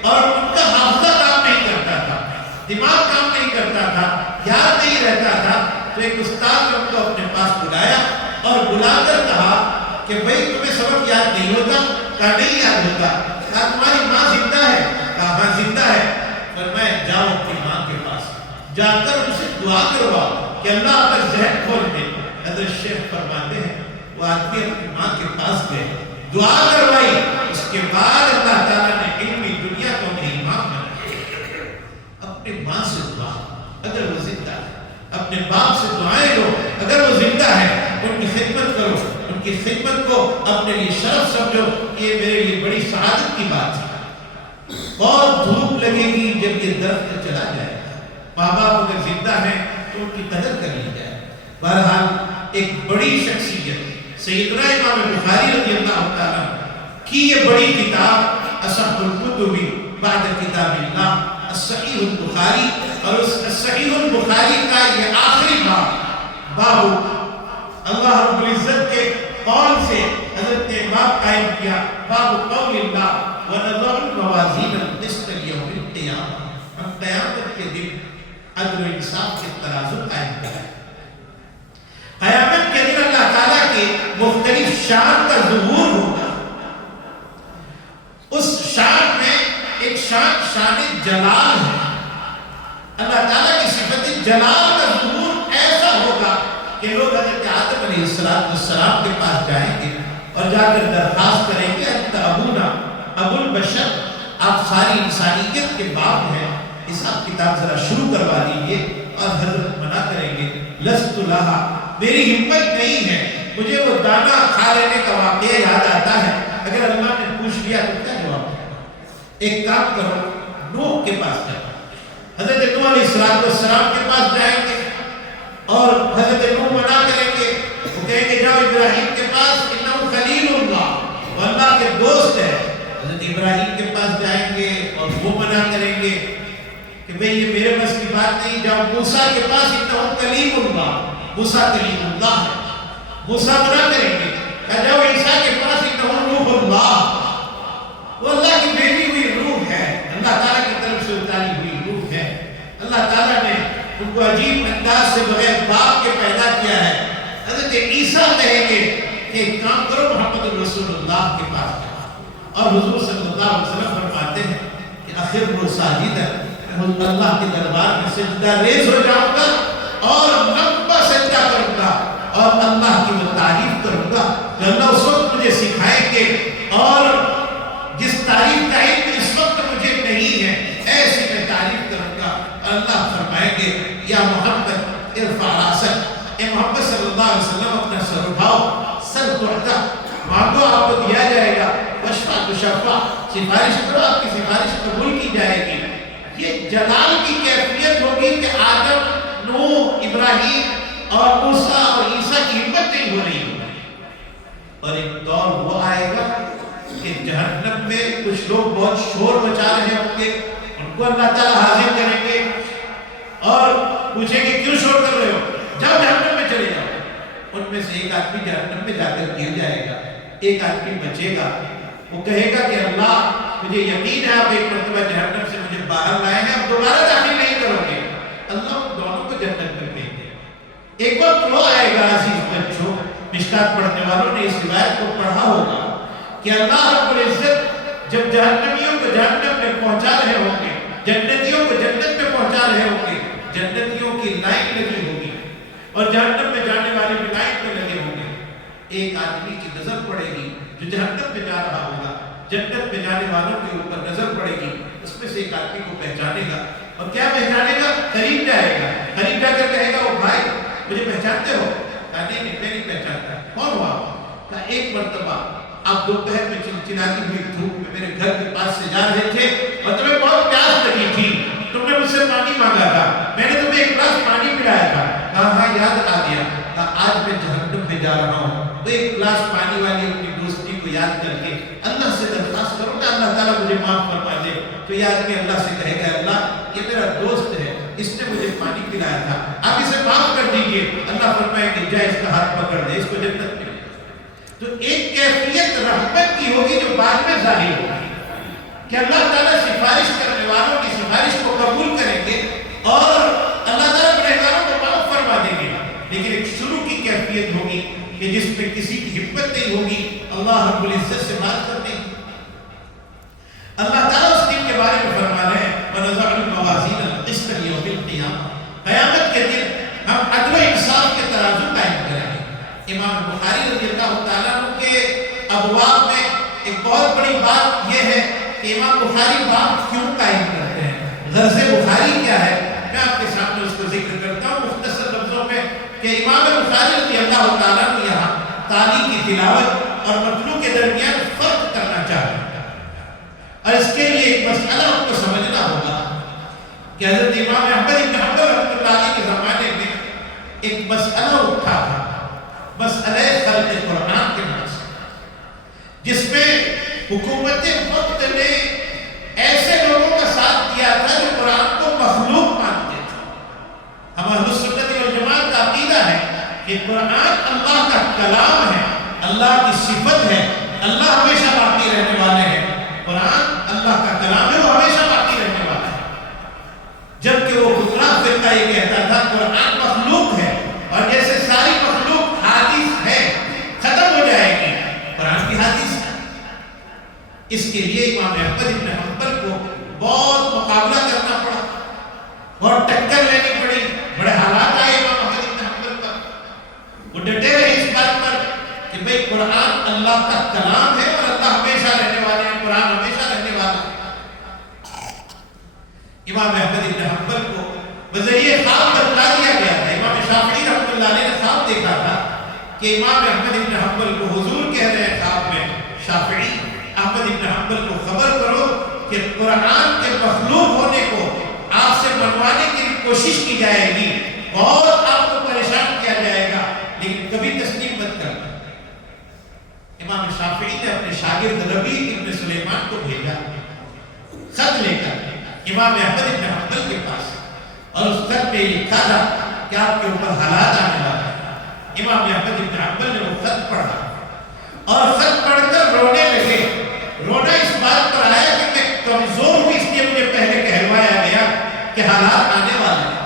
اور ان کا حافظہ کام نہیں کرتا تھا، دماغ کام نہیں کرتا تھا، یاد نہیں رہتا تھا، تو ایک استاد نے ان کو اپنے پاس بلایا اور بلا کر کہا کہ بھئی تمہیں سبق یاد نہیں ہوتا؟ کہا نہیں یاد ہوتا۔ کہا تمہاری ماں زندہ ہے؟ کہا ہاں زندہ ہے۔ فرمایا جاؤ اپنی ماں کے پاس، جا کر ان سے دعا کرواؤ کہ اللہ آپ کا ذہن کھول دے۔ حضرت شیخ فرماتے ہیں وہ آدمی اپنی ماں کے پاس گئے، دعا کروائی، اس کے بعد اللہ تعالیٰ نے علمی دنیا کو نہیں امام بنا۔ اپنی ماں سے دعا، اگر وہ زندہ ہے، اپنے باپ سے دعائیں لو، اگر وہ زندہ ہے ان کی خدمت کرو، ان کی خدمت کو اپنے لیے شرف سمجھو، یہ میرے لیے بڑی سعادت کی بات ہے۔ بہت دھوپ لگے گی جب یہ درخت چلا جائے، ماں باپ اگر زندہ ہیں تو ان کی قدر کر لی جائے۔ بہرحال ایک بڑی شخصیت سیدنا امام بخاری رضی اللہ تعالیٰ کی یہ بڑی کتاب اصح الکتب بعد کتاب اللہ الصحیح البخاری، اور اس صحیح البخاری کا یہ آخری باب اللہ رب العزت کے قول سے حضرت نے باب قائم کیا، باب قول اللہ وَنَضَعُ الْمَوَازِينَ الْقِسْطَ لِيَوْمِ الْقِيَامَةِ، ہم قیامت کے دن عدل و انصاف کے ترازو قائم کریں۔ قیامت کے دن اللہ تعالیٰ کے مختلف شان کا ظہور ہوگا۔ اس شان میں ایک شان جلال ہے۔ اللہ تعالیٰ کی صفت جلال کا ظہور ایسا ہوگا کہ لوگ حضرت آدم علیہ السلام کے پاس جائیں گے اور جا کر درخواست کریں گے انت ابونا ابو البشر، آپ ساری انسانیت کے باپ ہیں، حساب کتاب ذرا شروع کروا دیجیے۔ اور حضرت منع کریں گے لست لہا، میری ہمت نہیں ہے، مجھے وہ دانا کھا لینے کا واقعہ یاد آتا ہے۔ اگر اللہ نے پوچھ لیا تو کیا جواب؟ ایک کام کرو، نوح کے پاس جاؤ، حضرت نوح علیہ السلام کے پاس جائیں گے اور حضرت نوح منع کریں گے، وہ کہیں گے جاؤ ابراہیم کے پاس، انہو خلیل اللہ، وہ اللہ کے دوست ہے۔ حضرت ابراہیم کے پاس جائیں گے اور وہ منع کریں گے کہ بھئی یہ میرے بس کی بات نہیں، جاؤ موسیٰ کے پاس، انہو کلیم اللہ، موسیٰ کلیم اللہ ہے، موسیٰ منع کریں گے۔ کہ جاؤ عیسیٰ کے پاس، انہو روح اللہ، وہ اللہ کی بھیجی ہوئی روح ہے، اللہ تعالیٰ کی طرف سے اتاری ہوئی روح ہے۔ اللہ تعالیٰ نے ان کو عجیب انداز سے بغیر باپ کے پیدا کیا ہے۔ حضرت عیسیٰ کہیں گے کہ ایک کام کرو، محمد رسول اللہ کے پاس جاؤ، اور حضور صلی اللہ علیہ وسلم فرماتے ہیں کہ آخر وہ ساجد ہے، میں اللہ کے دربار میں سجدہ ریز ہو جاؤں گا اور لمبا سجدہ کروں گا اور اللہ کی وہ تعریف کروں گا کہ اللہ اس وقت مجھے سکھائیں گے، اور جس تعریف کا علم اس وقت مجھے نہیں ہے ایسی میں تعریف کروں گا۔ اللہ فرمائیں گے یا محمد ارفع راسک، اے محمد صلی اللہ علیہ وسلم اپنا سر اٹھاؤ، سر اٹھا، مانگو آپ کو دیا جائے گا، وشفع تشفع، سفارش کرو آپ کی سفارش قبول کی جائے گی۔ یہ جلال کی کیفیت ہوگی کہ آدم، نوح، ابراہیم اور موسیٰ اور عیسیٰ کی ہمت نہیں ہو رہی ہوگی۔ اور ایک دور وہ آئے گا کہ جہنم میں کچھ لوگ بہت شور مچا رہے ہوں گے، ان کو اللہ تعالیٰ حاضر کریں گے اور پوچھیں گے کیوں شور کر رہے ہو، جاؤ جہنم میں چلے جاؤ۔ ان میں سے ایک آدمی جہنم میں جا کر گر جائے گا، ایک آدمی بچے گا، وہ کہے گا کہ اللہ مجھے یقین ہے آپ ایک مرتبہ جہنم سے مجھے باہر لائے ہیں، اب دوبارہ داخل نہیں کرو گے۔ اللہ ان دونوں کو جنت میں بھیج دے۔ ایک وقت وہ آئے گا عزیز بچوں، مشکات پڑھنے والوں نے اس روایت کو پڑھا ہوگا کہ اللہ رب العزت جب جہنمیوں کو جہنم میں پہنچا رہے ہوں گے، جنتیوں کو جنت میں پہنچا رہے ہوں گے، جنتیوں کی لائن لگی ہوگی اور جہنم میں جانے والے بھی لائن میں لگے ہوں گے۔ ایک آدمی کی نظر پڑے گی جو جہنم میں جا رہا ہوگا، جنت میں جانے والوں کے اوپر نظر پڑے گی، اس میں سے ایک آدمی کو پہچانے گا، اور کیا پہچانے گا؟ قریب جائے گا، قریب جا کر کہے گا وہ بھائی مجھے پہچانتے ہو؟ کہا نہیں میں نہیں پہچانتا۔ کون ہوا؟ کہا ایک مرتبہ آپ دوپہر میں چنچناتی ہوئی دھوپ میں میرے گھر کے پاس سے جا رہے تھے اور تمہیں بہت پیاس لگی تھی، تم نے مجھ سے پانی مانگا تھا، میں نے تمہیں ایک گلاس پانی پلایا تھا۔ کہا ہاں یاد آ گیا۔ کہا آج میں جہنم میں جا رہا ہوں، تو ایک گلاس پانی والی اپنی دوستی کو یاد کر کے اللہ سے درخواست کروں گا اللہ تعالیٰ مجھے معاف فرما دے، تو یاد کے اللہ سے کہے گا اللہ یہ میرا دوست ہے، اس نے مجھے پانی پلایا تھا، آپ اسے معاف کر دیجئے۔ اللہ فرمائے کہ جا اس کا ہاتھ پکڑ دے، اس کو جنت میں۔ تو ایک کیفیت رحمت کی ہوگی جو بعد میں ظاہر ہوگی کہ اللہ تعالیٰ سفارش کرنے والوں کی سفارش کو قبول کریں گے اور اللہ تعالیٰ گنہگاروں کو معاف فرما دیں گے۔ لیکن ایک شروع کی کیفیت ہوگی کہ جس میں کسی کی ہمت نہیں ہوگی اللہ رب العزت سے بات کرنے کی۔ اللہ تعالیٰ اس دن کے بارے میں فرما رہے ہیں وَنَضَعُ الْمَوَازِينَ الْقِسْطَ لِيَوْمِ الْقِيَامَةِ، قیامت کے دن ہم عدل و انصاف کے ترازو قائم کریں گے۔ امام بخاری رضی اللہ تعالیٰ عنہ کے ابواب میں ایک بہت بڑی بات یہ ہے کہ امام بخاری باب کیوں قائم کرتے ہیں، غرض بخاری کیا ہے، میں آپ کے سامنے اس کو ذکر کرتا ہوں مختصر لفظوں میں کہ امام بخاری رضی اللہ تعالیٰ عنہ یہاں تالی کی تلاوت اور متلو کے درمیان فرق کرنا چاہتے ہیں، اور اس کے لیے ایک مسئلہ آپ کو سمجھنا ہوگا کہ حضرت امام احمد بن حنبل رحمۃ اللہ علیہ کے زمانے میں ایک مسئلہ اٹھا تھا، مسئلہ خلق قرآن کے نام سے، جس میں حکومت وقت نے ایسے لوگوں کا ساتھ دیا تھا جو قرآن کو مخلوق مانتے تھے۔ ہم اہل سنت والجماعت کا عقیدہ ہے کہ قرآن اللہ کا کلام ہے، اللہ کی صفت ہے، اللہ ہمیشہ باقی رہنے والے ہیں۔ قرآن امام احمد بن حنبل کو بذریعہ خواب بتلا دیا گیا تھا. امام شافعی رحمۃ اللہ علیہ نے خواب دیکھا تھا کہ امام احمد بن حنبل کو حضور کہہ رہے ہیں خواب میں، شافعی احمد بن حنبل کو خبر کرو کہ قرآن کے مخلوق ہونے کو آپ سے منوانے کی کوشش کی جائے گی، بہت آپ کو پریشان کیا جائے گا، لیکن کبھی تسلیم مت کرنا. امام شافعی نے اپنے شاگرد ربیع ابن سلیمان کو بھیجا خط لے کر امام احمد بن حنبل کے پاس، اور اس خط میں لکھا تھا کہ آپ کے اوپر حالات آنے والا ہے. امام احمد بن حنبل نے وہ خط پڑھا اور خط پڑھ کر رونے لگے. رونا اس بات پر آیا کہ میں کمزور ہوں، اس لیے مجھے پہلے کہلوایا گیا کہ حالات آنے والے ہیں.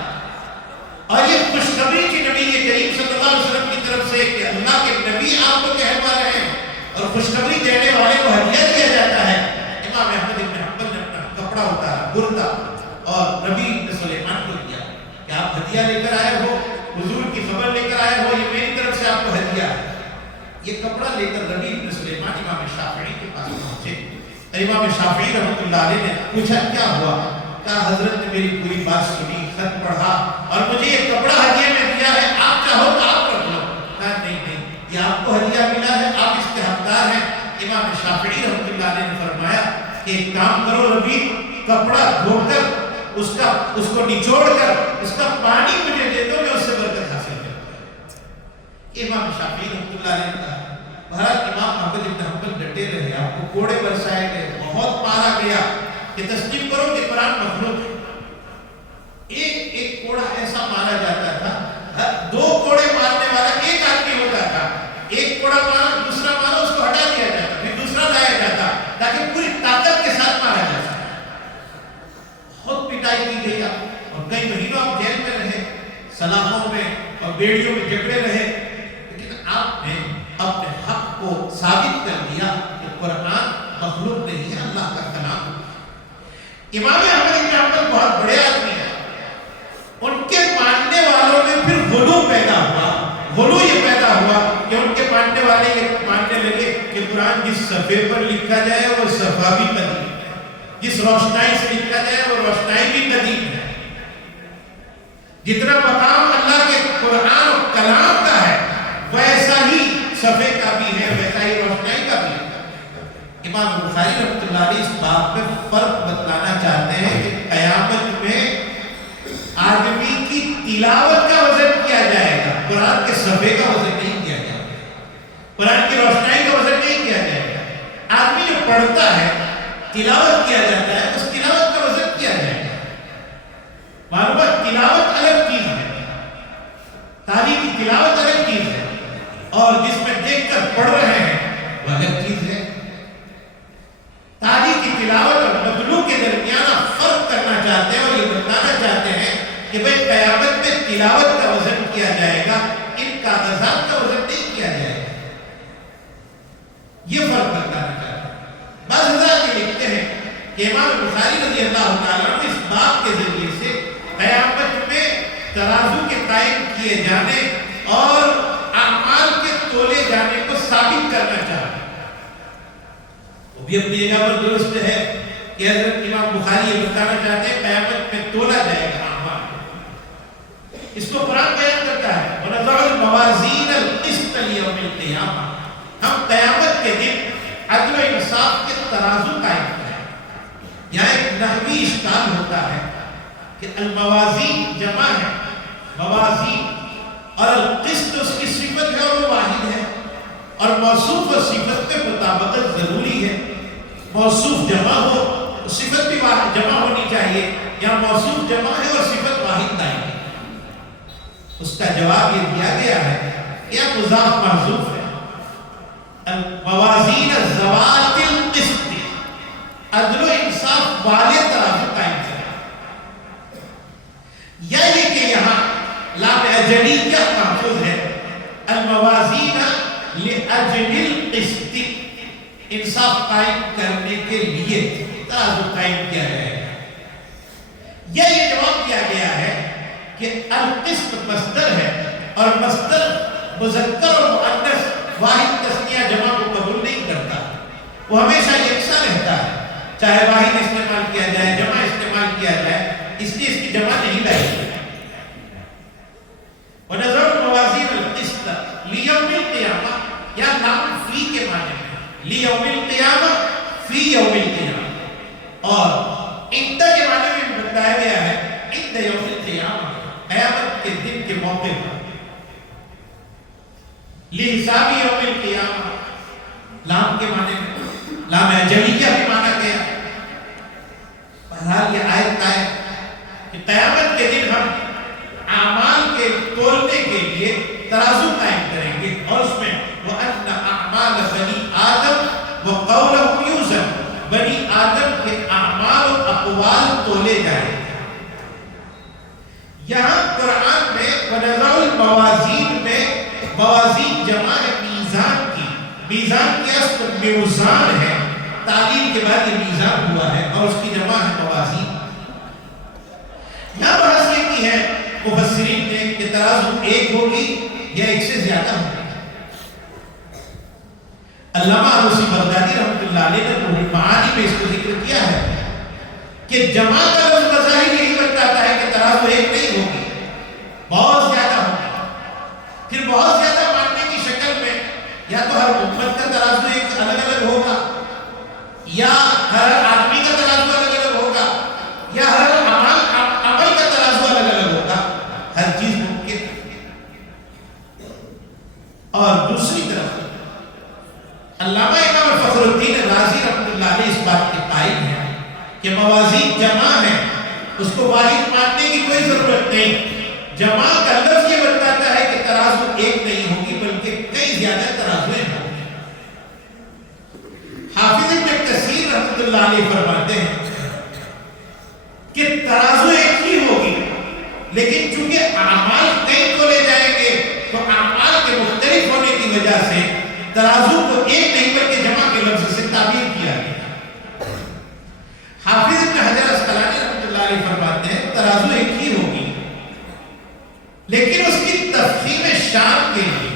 اور یہ خوشخبری کی نبی کریم صلی اللہ علیہ وسلم کی طرف سے کہ اللہ کے نبی آپ کو کہلوا رہے ہیں، اور خوشخبری دینے والے کو ہدیہ دیا جاتا ہے. امام احمد بن حنبل نے اپنا کپڑا اتارا، کرتا، اور ربیع بن سلیمان کو دیا کہ آپ ہدیہ لے کر آئے ہو، حضور کی خبر لے کر آئے ہو، یہ میری طرف سے آپ کو ہدیہ ہے. یہ کپڑا لے کر ربیع بن سلیمان امام شافعی کے پاس پہنچے. امام شافعی رحمۃ اللہ علیہ نے پوچھا کیا ہوا؟ کہا حضرت نے میری پوری بات سنی، خط پڑھا اور مجھے یہ کپڑا ہدیہ میں دیا ہے، آپ چاہو تو آپ رکھ لو. کہا نہیں، یہ آپ کو ہدیہ ملا ہے، آپ اس کے حقدار ہیں. امام شافعی رحمۃ اللہ علیہ نے فرمایا کہ ایک کام کرو ربیع، کپڑا دھو کر اس کو نچوڑ کر اس کا پانی مجھے دے دو، میں اس سے برکت حاصل کروں. امام شافعی رحمۃ اللہ علیہ نے کہا. بہرحال امام احمد بن حنبل ڈٹے رہے، آپ کو کوڑے برسائے گئے، بہت مارا گیا کہ تسلیم کرو کہ قرآن مخلوق ہے. ایک ایک کوڑا ایسا مارا جاتا تھا، 2 کوڑے مارنے والا ایک آدمی ہوتا تھا. ایک کوڑا مارا، دوسرا مارا، اس کو ہٹا دیا جاتا، پھر دوسرا لایا جاتا تاکہ پوری طاقت کے ساتھ مارا جا سکے. بہت پٹائی کی گئی اور کئی مہینوں آپ جیل میں رہے، سلاخوں میں اور بیڑیوں میں جھگڑے رہے، لیکن آپ نے اپنے حق کو ثابت کر دیا کہ قرآن مخلوق نہیں ہے، اللہ کا کلام. امام احمد بن حنبل بہت بڑے آدمی ہیں، ان کے ماننے والوں میں پھر غلو پیدا ہوا. غلو یہ پیدا ہوا کہ ان کے ماننے والے یہ ماننے لگے کہ قرآن جس صفحے پر لکھا جائے وہ صفحہ بھی قدیم ہے، جس روشنائی سے لکھا جائے وہ روشنائی بھی قدیم ہے. جتنا مقام اللہ کے قرآن و کلام کا ہے ویسا ہی صفحے کا بھی ہے، ویسا ہی روشنائی کا بھی ہے. امام بخاری رحمۃ اللہ علیہ اس بات میں فرق بتلانا چاہتے ہیں کہ قیامت میں آدمی کی تلاوت کا وزن کیا جائے گا، قرآن کے صفحے کا وزن نہیں کیا جائے گا، قرآن کی روشنائی کا وزن نہیں کیا جائے گا. آدمی جو پڑھتا ہے، تلاوت کیا جاتا ہے، اس تلاوت کا وزن کیا جائے گا. معلومات تلاوت الگ چیز ہے، تاریخی تلاوت الگ چیز ہے، اور جس میں دیکھ کر پڑھ رہے ہیں وہ الگ چیز ہے. تاریخی تلاوت اور مطلوع کے درمیان فرق کرنا چاہتے ہیں اور یہ بتانا چاہتے ہیں کہ بھئی قیامت میں تلاوت کا وزن کیا جائے گا، ان کاغذات کا وزن نہیں کیا جائے گا. یہ فرق بتانا چاہتے ہیں. بعض حضرات یہ لکھتے ہیں کہ امام بخاری رضی اللہ تعالیٰ عنہ اس باب کے ذریعے سے قیامت میں ترازو کے قائم کیے جانے اور اعمال کے تولے جانے کو ثابت کرنا چاہتے ہیں. وہ بھی اپنی جگہ پر درست ہے کہ حضرت امام بخاری یہ بتانا چاہتے ہیں قیامت میں تولا جائے گا اعمال. اس کو قرآن بیان کرتا ہے وَنَضَعُ الْمَوَازِينَ الْقِسْطَ لِيَوْمِ الْقِيَامَةِ. ہم قیامت کے دن عدل و انصاف کے ترازو قائم کریں. یہاں ایک نحوی اشکال ہوتا ہے کہ الموازین جمع ہے، موازین، اور القسط اس کی صفت ہے اور وہ واحد ہے، اور موصوف اور صفت میں مطابقت ضروری ہے. موصوف جمع ہو، صفت بھی واحد جمع ہونی چاہیے. یہاں موصوف جمع ہے اور صفت واحد نہیں ہے. اس کا جواب یہ دیا گیا ہے کہ یہ مضاف محذوف ہے. الموازین ذوات القسط، عدل و انصاف والے ترازو قائم کریں. یا یہ کہ یہاں لام اجلیہ محفوظ ہے، الموازین لأجل القسط، انصاف قائم کرنے کے لیے ترازو قائم کیا جائے گا. یا یہ جواب دیا گیا ہے کہ القسط مصدر ہے اور مصدر مذکر اور مؤنث واحد تثنیہ جمع کو قبول نہیں کرتا، وہ ہمیشہ یکساں رہتا ہے، چاہے واحد استعمال کیا جائے جمع استعمال کیا جائے. موقع پر لحساب یوم القیامہ، لام کے معنی میں لام اجلیہ بھی مانا گیا۔ بہرحال یہ آیت ہے کہ قیامت کے دن ہم اعمال کے تولنے کے لیے ترازو قائم کریں گے، اور اس میں وَأَنَّ أَعْمَالَ بَنِي آدم وَقَوْلَهُمْ يُوزَنُ، بنی آدم کے اعمال و اقوال تولے جائیں۔ یہاں قرآن میں وَنَضَعُ الْمَوَازِينَ میں موازین جمع ہے میزان کی، میزان کی اصل میوزان ہے، تعلیل کے بعد یہ میزان ہوا ہے اور اس کی جمع ہے موازین۔ یہاں بحث یہ کی ہے مفسرین نے کہ ترازو ایک ہوگی یا ایک سے زیادہ ہوگی۔ علامہ علوسی بغدادی رحمۃ اللہ علیہ نے روح المعانی میں اس کو ذکر کیا ہے کہ جمع کا لفظ بظاہر یہی بتاتا ہے کہ ترازو ایک نہیں ہوگی، بہت زیادہ ہوگی۔ پھر بہت زیادہ ماننے کی شکل میں یا تو ہر امت کا ترازو ایک الگ الگ ہوگا، یا ہر آدمی کا ترازو الگ الگ ہوگا، یا ہر عمل کا ترازو الگ الگ ہوگا، ہر چیز ممکن ہے۔ اور دوسری طرف علامہ امام فخر الدین رازی رحمۃ اللہ علیہ اس بات کے قائل ہیں کہ موازین جمع ہے، اس کو واحد ماننے کی کوئی ضرورت نہیں۔ جمع کا لفظ یہ بتاتا ہے کہ ترازو ایک نہیں ہوگی بلکہ کئی زیادہ ترازویں ہوں گے۔ حافظ ابن کثیر رحمۃ اللہ علیہ فرماتے ہیں کہ ترازو ایک ہی ہوگی، لیکن چونکہ اعمال کئی تولے جائیں گے تو اعمال کے مختلف ہونے کی وجہ سے ترازو کو ایک نہیں بلکہ جمع کے لفظ سے تعبیر کیا گیا۔ حافظ ابن حجر اسقلانی رحمۃ اللہ علیہ فرماتے ہیں ترازو ایک ہی ہوگی، لیکن اس کی تفخیم شان کے لیے،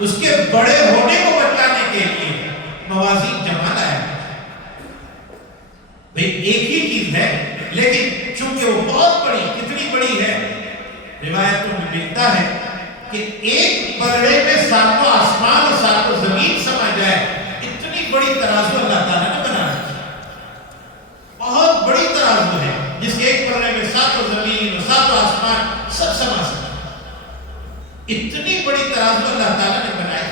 اس کے بڑے ہونے کو بتانے کے لیے موازین جمع لایا۔ بھئی ایک ہی چیز ہے، لیکن چونکہ وہ بہت بڑی، کتنی بڑی ہے، روایتوں میں ملتا ہے کہ ایک پلڑے میں ساتوں آسمان اور ساتوں زمین سما جائے، اتنی بڑی ترازو اللہ تعالیٰ نے بنا رکھی۔ بہت بڑی ترازو ہے جس کے ایک پلڑے میں ساتوں زمین اور ساتوں آسمان سب سما سکتے۔ اتنی بڑی ترازو اللہ تعالیٰ نے بنائی،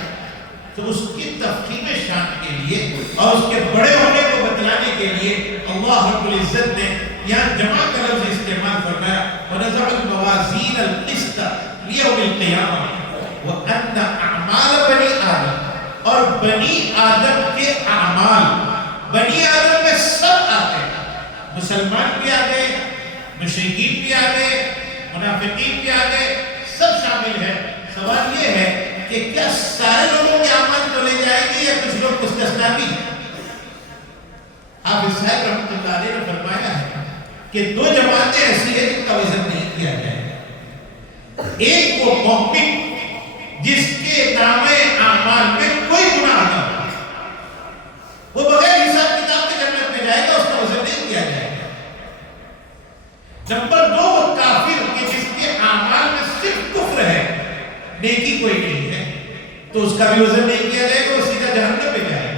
تو اس کی تفخیم شان کے لیے اور اس کے بڑے ہونے کو بتلانے کے لیے اللہ رب العزت نے یہاں جمع کا لفظ استعمال فرمایا، وَنَضَعُ الْمَوَازِينَ الْقِسْطَ لِيَوْمِ الْقِيَامَةِ وَأَنَّ أَعْمَالَ بَنِي آدم، اور بنی آدم کے اعمال، بنی آدم میں سب آتے ہیں، مسلمان بھی آ گئے، مشرکین بھی آ گئے، منافقین بھی آ گئے، سب شامل ہے۔ سوال یہ ہے کہ کیا سارے لوگوں کے اعمال تولے جائیں گے یا کچھ لوگ مستثنا بھی؟ حافظ صاحب رحمۃ اللہ علیہ نے فرمایا ہے کہ دو جماعتیں ایسی ہیں جن کا وزن نہیں کیا جائے گا۔ ایک وہ مومن جس کے نام اعمال میں کوئی گناہ نہ ہو، وہ بغیر حساب کتاب کے جنت میں جائے گا، اس کا وزن نہیں کیا جائے گا۔ نمبر دو وہ کافر کہ جس کے اعمال میں صرف کفر ہے، نیکی کوئی نہیں ہے، تو اس کا بھی وزن نہیں کیا جائے گا، وہ سیدھا جہنم میں جائے گا۔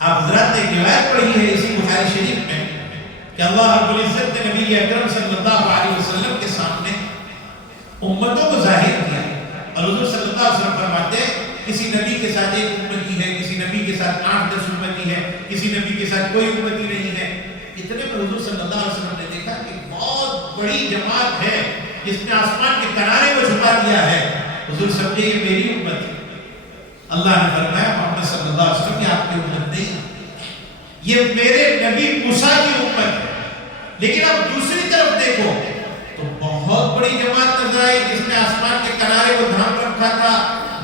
آپ حضرات نے ایک روایت پڑھی ہے اسی بخاری شریف میں کہ اللہ رب العزت نے نبی اکرم صلی اللہ علیہ وسلم کے سامنے امتوں کو ظاہر کیا، اور حضور صلی اللہ علیہ وسلم فرماتے ہیں کسی نبی کے ساتھ ایک امتی ہے، کسی نبی کے ساتھ 8-10 امتی ہے، کسی نبی کے ساتھ کوئی امتی نہیں ہے۔ اتنے میں حضور صلی اللہ علیہ وسلم نے دیکھا کہ بہت بڑی جماعت ہے جس نے آسمان کے کنارے کو چھپا دیا ہے۔ حضور سمجھے یہ میری امت ہے۔ اللہ نے فرمایا محمد صلی اللہ علیہ وسلم یہ آپ کی امت نہیں، یہ میرے نبی موسیٰ کی امت ہے۔ لیکن اب دوسری طرف دیکھو تو بہت بڑی جماعت نظر آئی جس نے آسمان کے کنارے کو ڈھانپ رکھا تھا،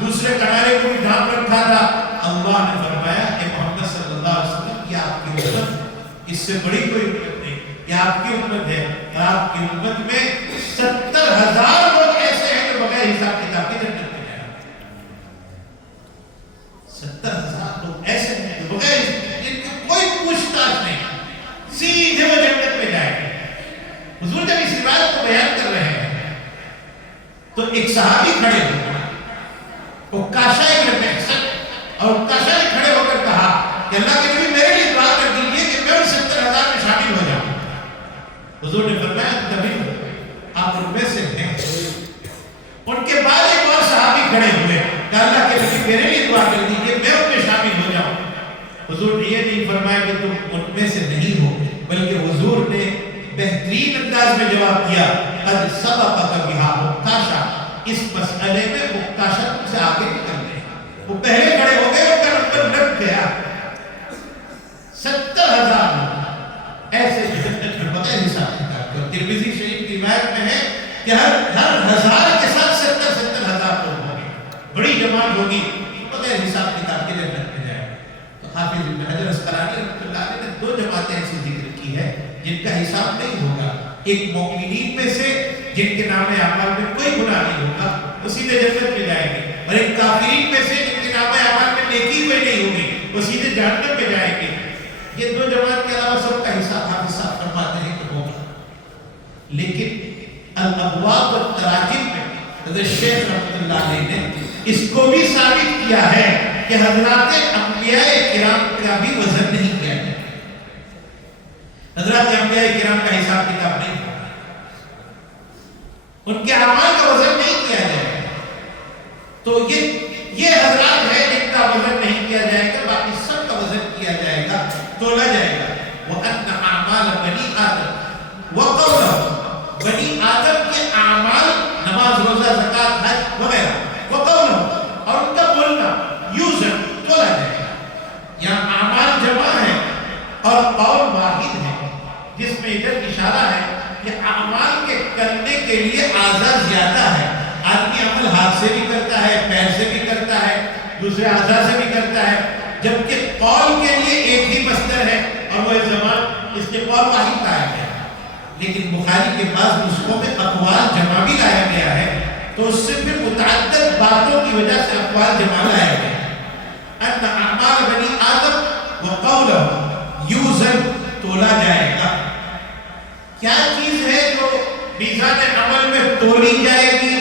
دوسرے کنارے کو بھی ڈھانپ رکھا تھا۔ اللہ نے فرمایا کہ محمد صلی اللہ علیہ وسلم یہ آپ کی امت، اس سے بڑی کوئی امت نہیں، یہ آپ کی امت ہے۔ آپ کی امت میں 70,000 لوگ ایسے ہیں جو بغیر حساب کتاب کے جنت میں جائیں گے۔ 70,000 لوگ ایسے ہیں جو بغیر جن کی کوئی پوچھ تاچھ نہیں، سیدھے وہ جنت میں جائیں گے۔ حضور جب اس روایت کو بیان کر رہے ہیں تو ایک صحابی کھڑے ہوئے، وہ کاشا ابن محصن، اور کاشا نے کھڑے ہو کر کہا کہ اللہ کے نبی میرے لیے دعا کر دیجیے کہ میں ان 70,000 میں شامل ہو جاؤں۔ حضور نے فرمایا تبھی آپ ان میں سے ہیں۔ ان کے بعد ایک اور صحابی کھڑے ہوئے کہ اللہ کے نبی میرے لیے دعا کر دیجیے میں ان میں شامل ہو جاؤں۔ حضور نے یہ نہیں فرمایا کہ تم ان میں سے نہیں ہو، بلکہ حضور نے بہترین انداز میں جواب دیا، قد سبقک بہا عکاشہ، اس مسئلے میں عکاشہ تم سے آگے نکل گئے۔ وہ پہلے کھڑے ہو گئے، ان کا نمبر لگ گیا۔ 70,000 لوگ ایسے جنت میں بغیر حساب کتاب کے۔ ترمذی شریف کی روایت میں ہے کہ ہر 1000 کے ساتھ 70,000 لوگ ہوں گے، بڑی جماعت ہوگی، بغیر حساب کتاب کے جنت میں جائے۔ تو حافظ ابن حجر اسقلانی رحمۃ اللہ علیہ نے 2 جماعتیں ایسی ذکر کی ہے جن کا حساب نہیں ہوگا۔ ایک مومنین میں سے جن کے نام اعمال میں کوئی گناہ نہیں ہوگا، وہ سیدھے جنت میں جائیں گے، اور ایک کافرین میں سے جن کے نام اعمال میں نیکی کوئی نہیں ہوگی، وہ سیدھے جہنم میں جائیں گے۔ یہ 2 جماعت کے علاوہ سب کا حساب حافظ صاحب فرماتے ہیں کہ ہوگا۔ لیکن الابواب والتراجم میں حضرت شیخ رحمۃ اللہ علیہ نے اس کو بھی ثابت کیا ہے کہ حضرات انبیاء کرام کا بھی وزن نہیں کیا جائے، حضرات انبیاء کرام کا حساب کتاب نہیں ہوگا، ان کے اعمال کا وزن نہیں کیا جائے گا۔ تو یہ حضرات ہے جن کا وزن نہیں کیا جائے گا، باقی سب کا وزن کیا جائے گا، تولا جائے گا۔ وَأَنَّ أَعْمَالَ بَنِي آدَمَ وَقَوْلَهُ، بنی آدم کے اعمال، نماز روزہ زکوٰۃ حج وغیرہ، وَقَوْلَهُ، اور ان کا بولنا، یوزن، تولا جائے گا۔ یہاں اعمال جمع ہے اور قول واحد ہے، جس میں ادھر اشارہ ہے کہ اعمال کے کرنے کے لیے اعضاء زیادہ ہے۔ آدمی عمل ہاتھ سے بھی کرتا ہے، پیر سے بھی کرتا ہے، دوسرے اعضاء سے بھی کرتا ہے، جبکہ قول کے لیے ایک ہی مصدر ہے اور وہ زبان اس کے قول واحد کہا گیا ہے۔ لیکن بخاری کے بعض نسخوں میں اقوال جمع بھی لایا گیا ہے، تو اس سے پھر متعدد باتوں کی وجہ سے اقوال جمع لایا گیا ہے۔ ان اعمال بنی آدم وقولہ یوزن، تولا جائے گا۔ کیا چیز ہے جو میزان عمل میں تولی جائے گی؟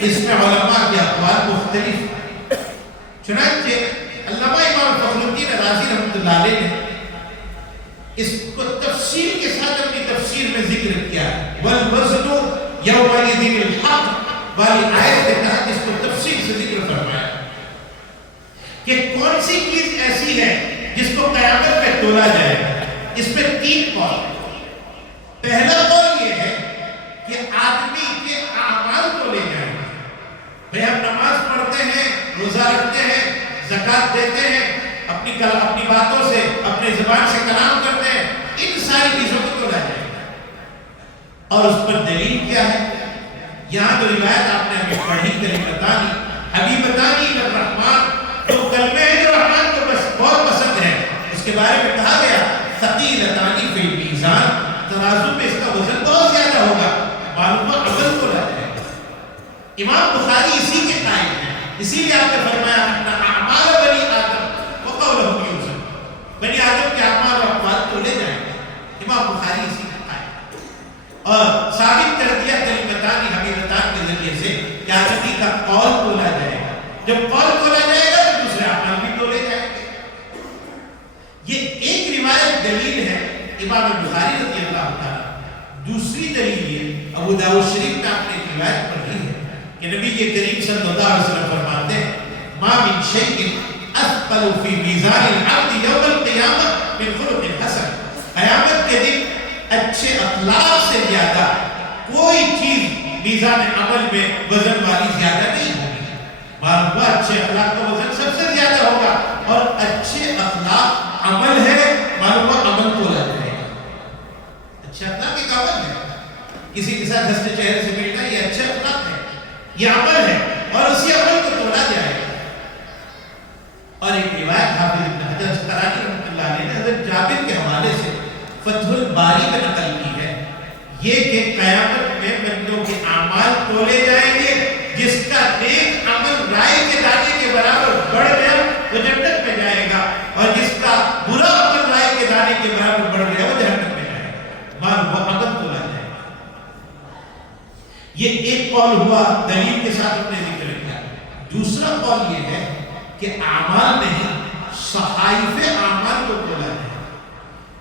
اس میں علماء کے اقوال مختلف۔ چنانچہ علامہ امام فخر الدین رازی رحمۃ اللہ علیہ نے اس کو تفصیل کے ساتھ اپنی تفسیر میں ذکر کیا، والوزن یومئذ الحق والی آیت کے تحت اس کو تفصیل سے ذکر فرمایا کہ کون سی چیز ایسی ہے جس کو قیامت میں تولا جائے گا۔ اس میں 3 قول۔ پہلا قول یہ ہے کہ آدمی کے اعمال تولے جائیں گے۔ بھئی ہم نماز پڑھتے ہیں، روزہ رکھتے ہیں، زکوٰۃ دیتے ہیں، اپنی باتوں سے، اپنے زبان سے کلام کرتے ہیں، ان ساری چیزوں کو تولا جائے گا۔ اور اس پر دلیل کیا ہے؟ یہاں تو روایت آپ نے ہمیں پڑھی، کلمتانی حبیبتانی الرحمن، 2 کلمے ہیں جو رحمان کو بس بہت پسند ہے، اس کے بارے میں کہا گیا ثقیلتانی فی المیزان، ترازو میں اس کا وزن بہت زیادہ ہوگا، معلوم عمل تولا جائے گا۔ امام بخاری اسی کے قائل ہیں، اسی لیے آپ نے فرمایا ان اعمال بنی آدم وقولہ یوزن، بنی آدم کے اعمال و اقوال تولے جائیں گے۔ امام بخاری اسی کے قائل ہیں، اور ثابت کر دیا کلمتان حبیبتان کے ذریعے سے کہ آدمی کا قول تولا جائے گا۔ جب قول تولا جائے گا تو دوسرے اعمال بھی تولے جائیں گے۔ یہ ایک روایت دلیل ہے امام بخاری رضی اللہ تعالیٰ۔ دوسری دلیل یہ ابو داؤد شریف میں آپ نے ایک روایت پڑھی ہے کہ نبی کریم صلی اللہ علیہ وسلم فرماتے ہیں ما من شیء اثقل فی میزان العبد یوم القیامہ من خلق حسن، قیامت کے دن اچھے اخلاق سے زیادہ کوئی چیز میزان عمل میں وزن والی زیادہ نہیں ہوگی۔ معلوم ہوا اچھے اخلاق کا وزن سب سے زیادہ ہوگا، اور اچھے اخلاق عمل ہے، معلوم ہوا عمل تولا جائے گا۔ اچھے اخلاق ایک عمل ہے، کسی کے ساتھ ہنستے چہرے سے ملنا یہ اچھے اخلاق ہے، یہ عمل ہے، اور اسی عمل کو تولا جائے گا۔ اور ایک روایت حافظ ابن حجر اسقلانی رحمۃ اللہ علیہ نے حضرت جابر کے حوالے سے فتح الباری میں نقل کی ہے، یہ کہ قیامت میں بندوں کے اعمال تولے جائیں گے، جس کا نیک عمل رائے کے دانے کے برابر بڑھ گیا وہ جنت میں جائے گا، اور جس کا برا عمل رائے کے دانے کے برابر بڑھ گیا وہ جہنم میں جائے گا۔ معلوم وہ عمل تولا جائے گا۔ یہ ایک قول ہوا، دلیل کے ساتھ اپنے ذکر کیا۔ دوسرا قول یہ ہے کہ اعمال نہیں، صحائف اعمال کو تولا جائے،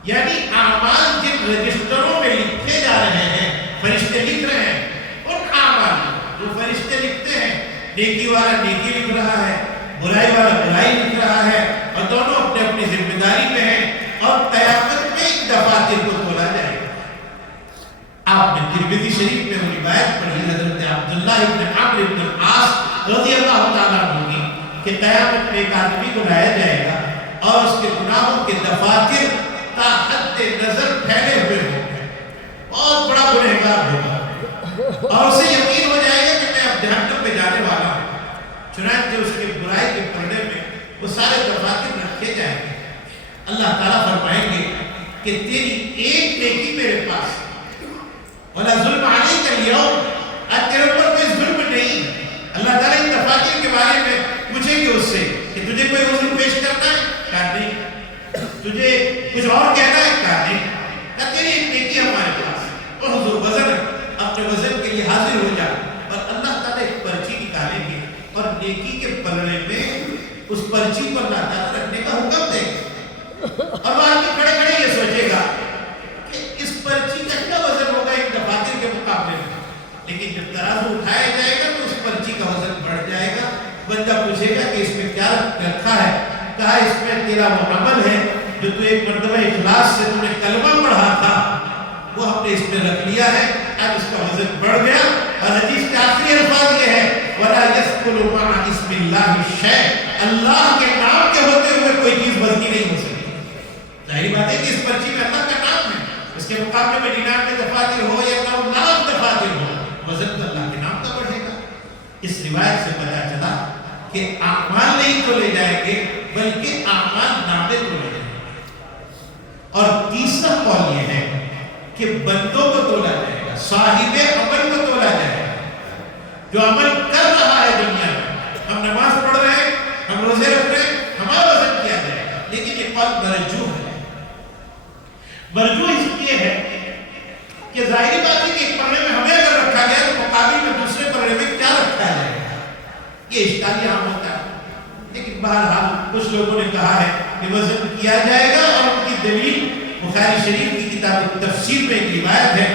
یعنی اعمال جن رجسٹروں میں لکھے جا رہے ہیں، فرشتے لکھ رہے ہیں فرشتے لکھتے ہیں، نیکی والا نیکی لکھ رہا ہے، برائی والا برائی لکھ رہا ہے، اور دونوں اپنے اپنی ذمہ داری میں ہیں، اور قیامت میں ایک دفاتر کو تولا جائے گا۔ آپ نے ترمذی شریف میں وہ روایت پڑھی حضرت عبداللہ ابن عمرو ابن العاص رضی اللہ تعالیٰ عنہ کی کہ قیامت میں ایک آدمی کو لایا جائے گا اور اس کے گناہوں کے دفاتر تا حد نظر پھیلے ہوئے ہوں گے، بہت بڑا گنہگار ہوگا، اور اسے یقین ہو جائے گا کہ میں اب جہنم میں جانے والا ہوں۔ چنانچہ اس کے برائی کے پردے میں وہ سارے دفاتر رکھے جائیں گے۔ اللہ تعالیٰ فرمائیں گے کہ تیری ایک نیکی میرے پاس، وَلَا ظُلْمَ عَلَيْكَ الْيَوْمَ، آج تیرے اوپر کوئی ظلم نہیں ہے۔ اللہ تعالیٰ ان دفاتر کے بارے میں پوچھیں گے اس سے کہ تجھے کوئی عذر پیش کرنا ہے؟ کہا نہیں۔ تجھے کچھ اور کہنا ہے؟ کہا نہیں۔ کہا تیری ایک نیکی ہمارے پاس، اور حضور وزن اپنے وزن کے لیے حاضر ہو جا، اور اللہ تعالیٰ ایک پرچی نکالیں گے اور نیکی کے پلڑے میں اس پرچی کو اللہ تعالیٰ رکھنے کا حکم دے گا، اور وہ آدمی کھڑے کھڑے یہ سوچے گا کہ اس پرچی کا کیا وزن ہوگا ایک دفاتر کے مقابلے میں، لیکن جب ترازو اٹھایا جائے گا تو اس پرچی کا وزن بڑھ جائے گا۔ بندہ پوچھے گا کہ اس میں کیا رکھا ہے؟ کہا اس میں تیرا وہ عمل ہے جو تو ایک مرتبہ اخلاص سے تم نے کلمہ پڑھا تھا، وہ ہم نے اس میں رکھ لیا ہے، اب اس کا وزن بڑھ گیا۔ اور حدیث کے آخری الفاظ یہ ہے وَلَا يَسْقُلُ مَعَ اسْمِ اللَّهِ شَيْءٌ، اللہ کے نام کے ہوتے ہوئے کوئی چیز وزنی نہیں ہو سکتی۔ ظاہری بات ہے کہ اس پرچی میں اللہ کا نام ہے، اس کے مقابلے میں 99 دفاتر ہو یا 9 دفاتر ہو، وزن تو اللہ کے نام کا بڑھے گا۔ اس روایت سے پتہ چلا کہ اعمال نہیں تولے جائیں گے بلکہ اعمال نامے تولے جائیں گے۔ اور تیسرا قول یہ ہے کہ بندوں کو تولا جائے گا، صاحب عمل کو تولا جائے گا، جو عمل کر رہا ہے دنیا میں۔ ہم نماز پڑھ رہے ہیں، ہم روزے رکھ رہے ہیں، ہمارا وزن کیا جائے گا، لیکن یہ قول مرجوح ہے۔ مرجوح اس لیے ہے کہ ظاہری بات ہے کہ ایک پڑھنے میں ہمیں اگر رکھا گیا تو مقابل میں دوسرے پڑھنے میں کیا رکھا جائے گا، یہ اشکال یہاں ہوتا ہے۔ لیکن بہرحال کچھ لوگوں نے کہا ہے کہ وزن کیا جائے گا، اور ان کی دلیل بخاری شریف کی کتاب تفسیر میں ایک روایت ہے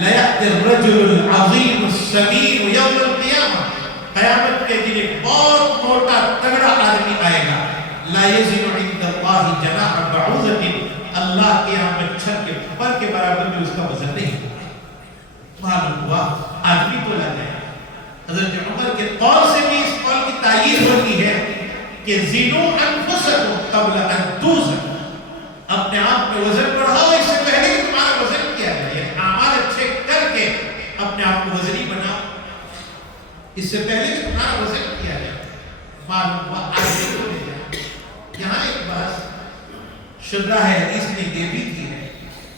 لَيَأْتِ الرَّجُلُ الْعَظِيمُ السَّمِينُ يَوْمَ الْقِيَامَةِ، قیامت کے دن ایک بہت موٹا تگڑا آدمی آئے گا، لَا يَزِنُ عِنْدَ اللَّهِ جَنَاحَ بَعُوضَةٍ، اللہ کے یہاں مچھر کے پر کے برابر بھی اس کا وزن نہیں۔ معلوم ہوا آدمی کو لا جائے۔ حضرت عمر کے قول سے بھی اس قول کی تائید ہوتی ہے کہ زِنُوا أَنفُسَكُمْ قَبْلَ أَن تُوزَنُوا، اپنے آپ میں وزن بڑھاؤ اس سے پہلے کہ تمہارا وزن کیا جائے۔ اعمال اچھے کر کے اپنے آپ کو وزنی بناؤ اس سے پہلے کہ تمہارا وزن کیا جائے۔ معلوم ہوا آدمی کو لے جائے۔ یہاں ایک بات شرح حدیث نے یہ بھی کی ہے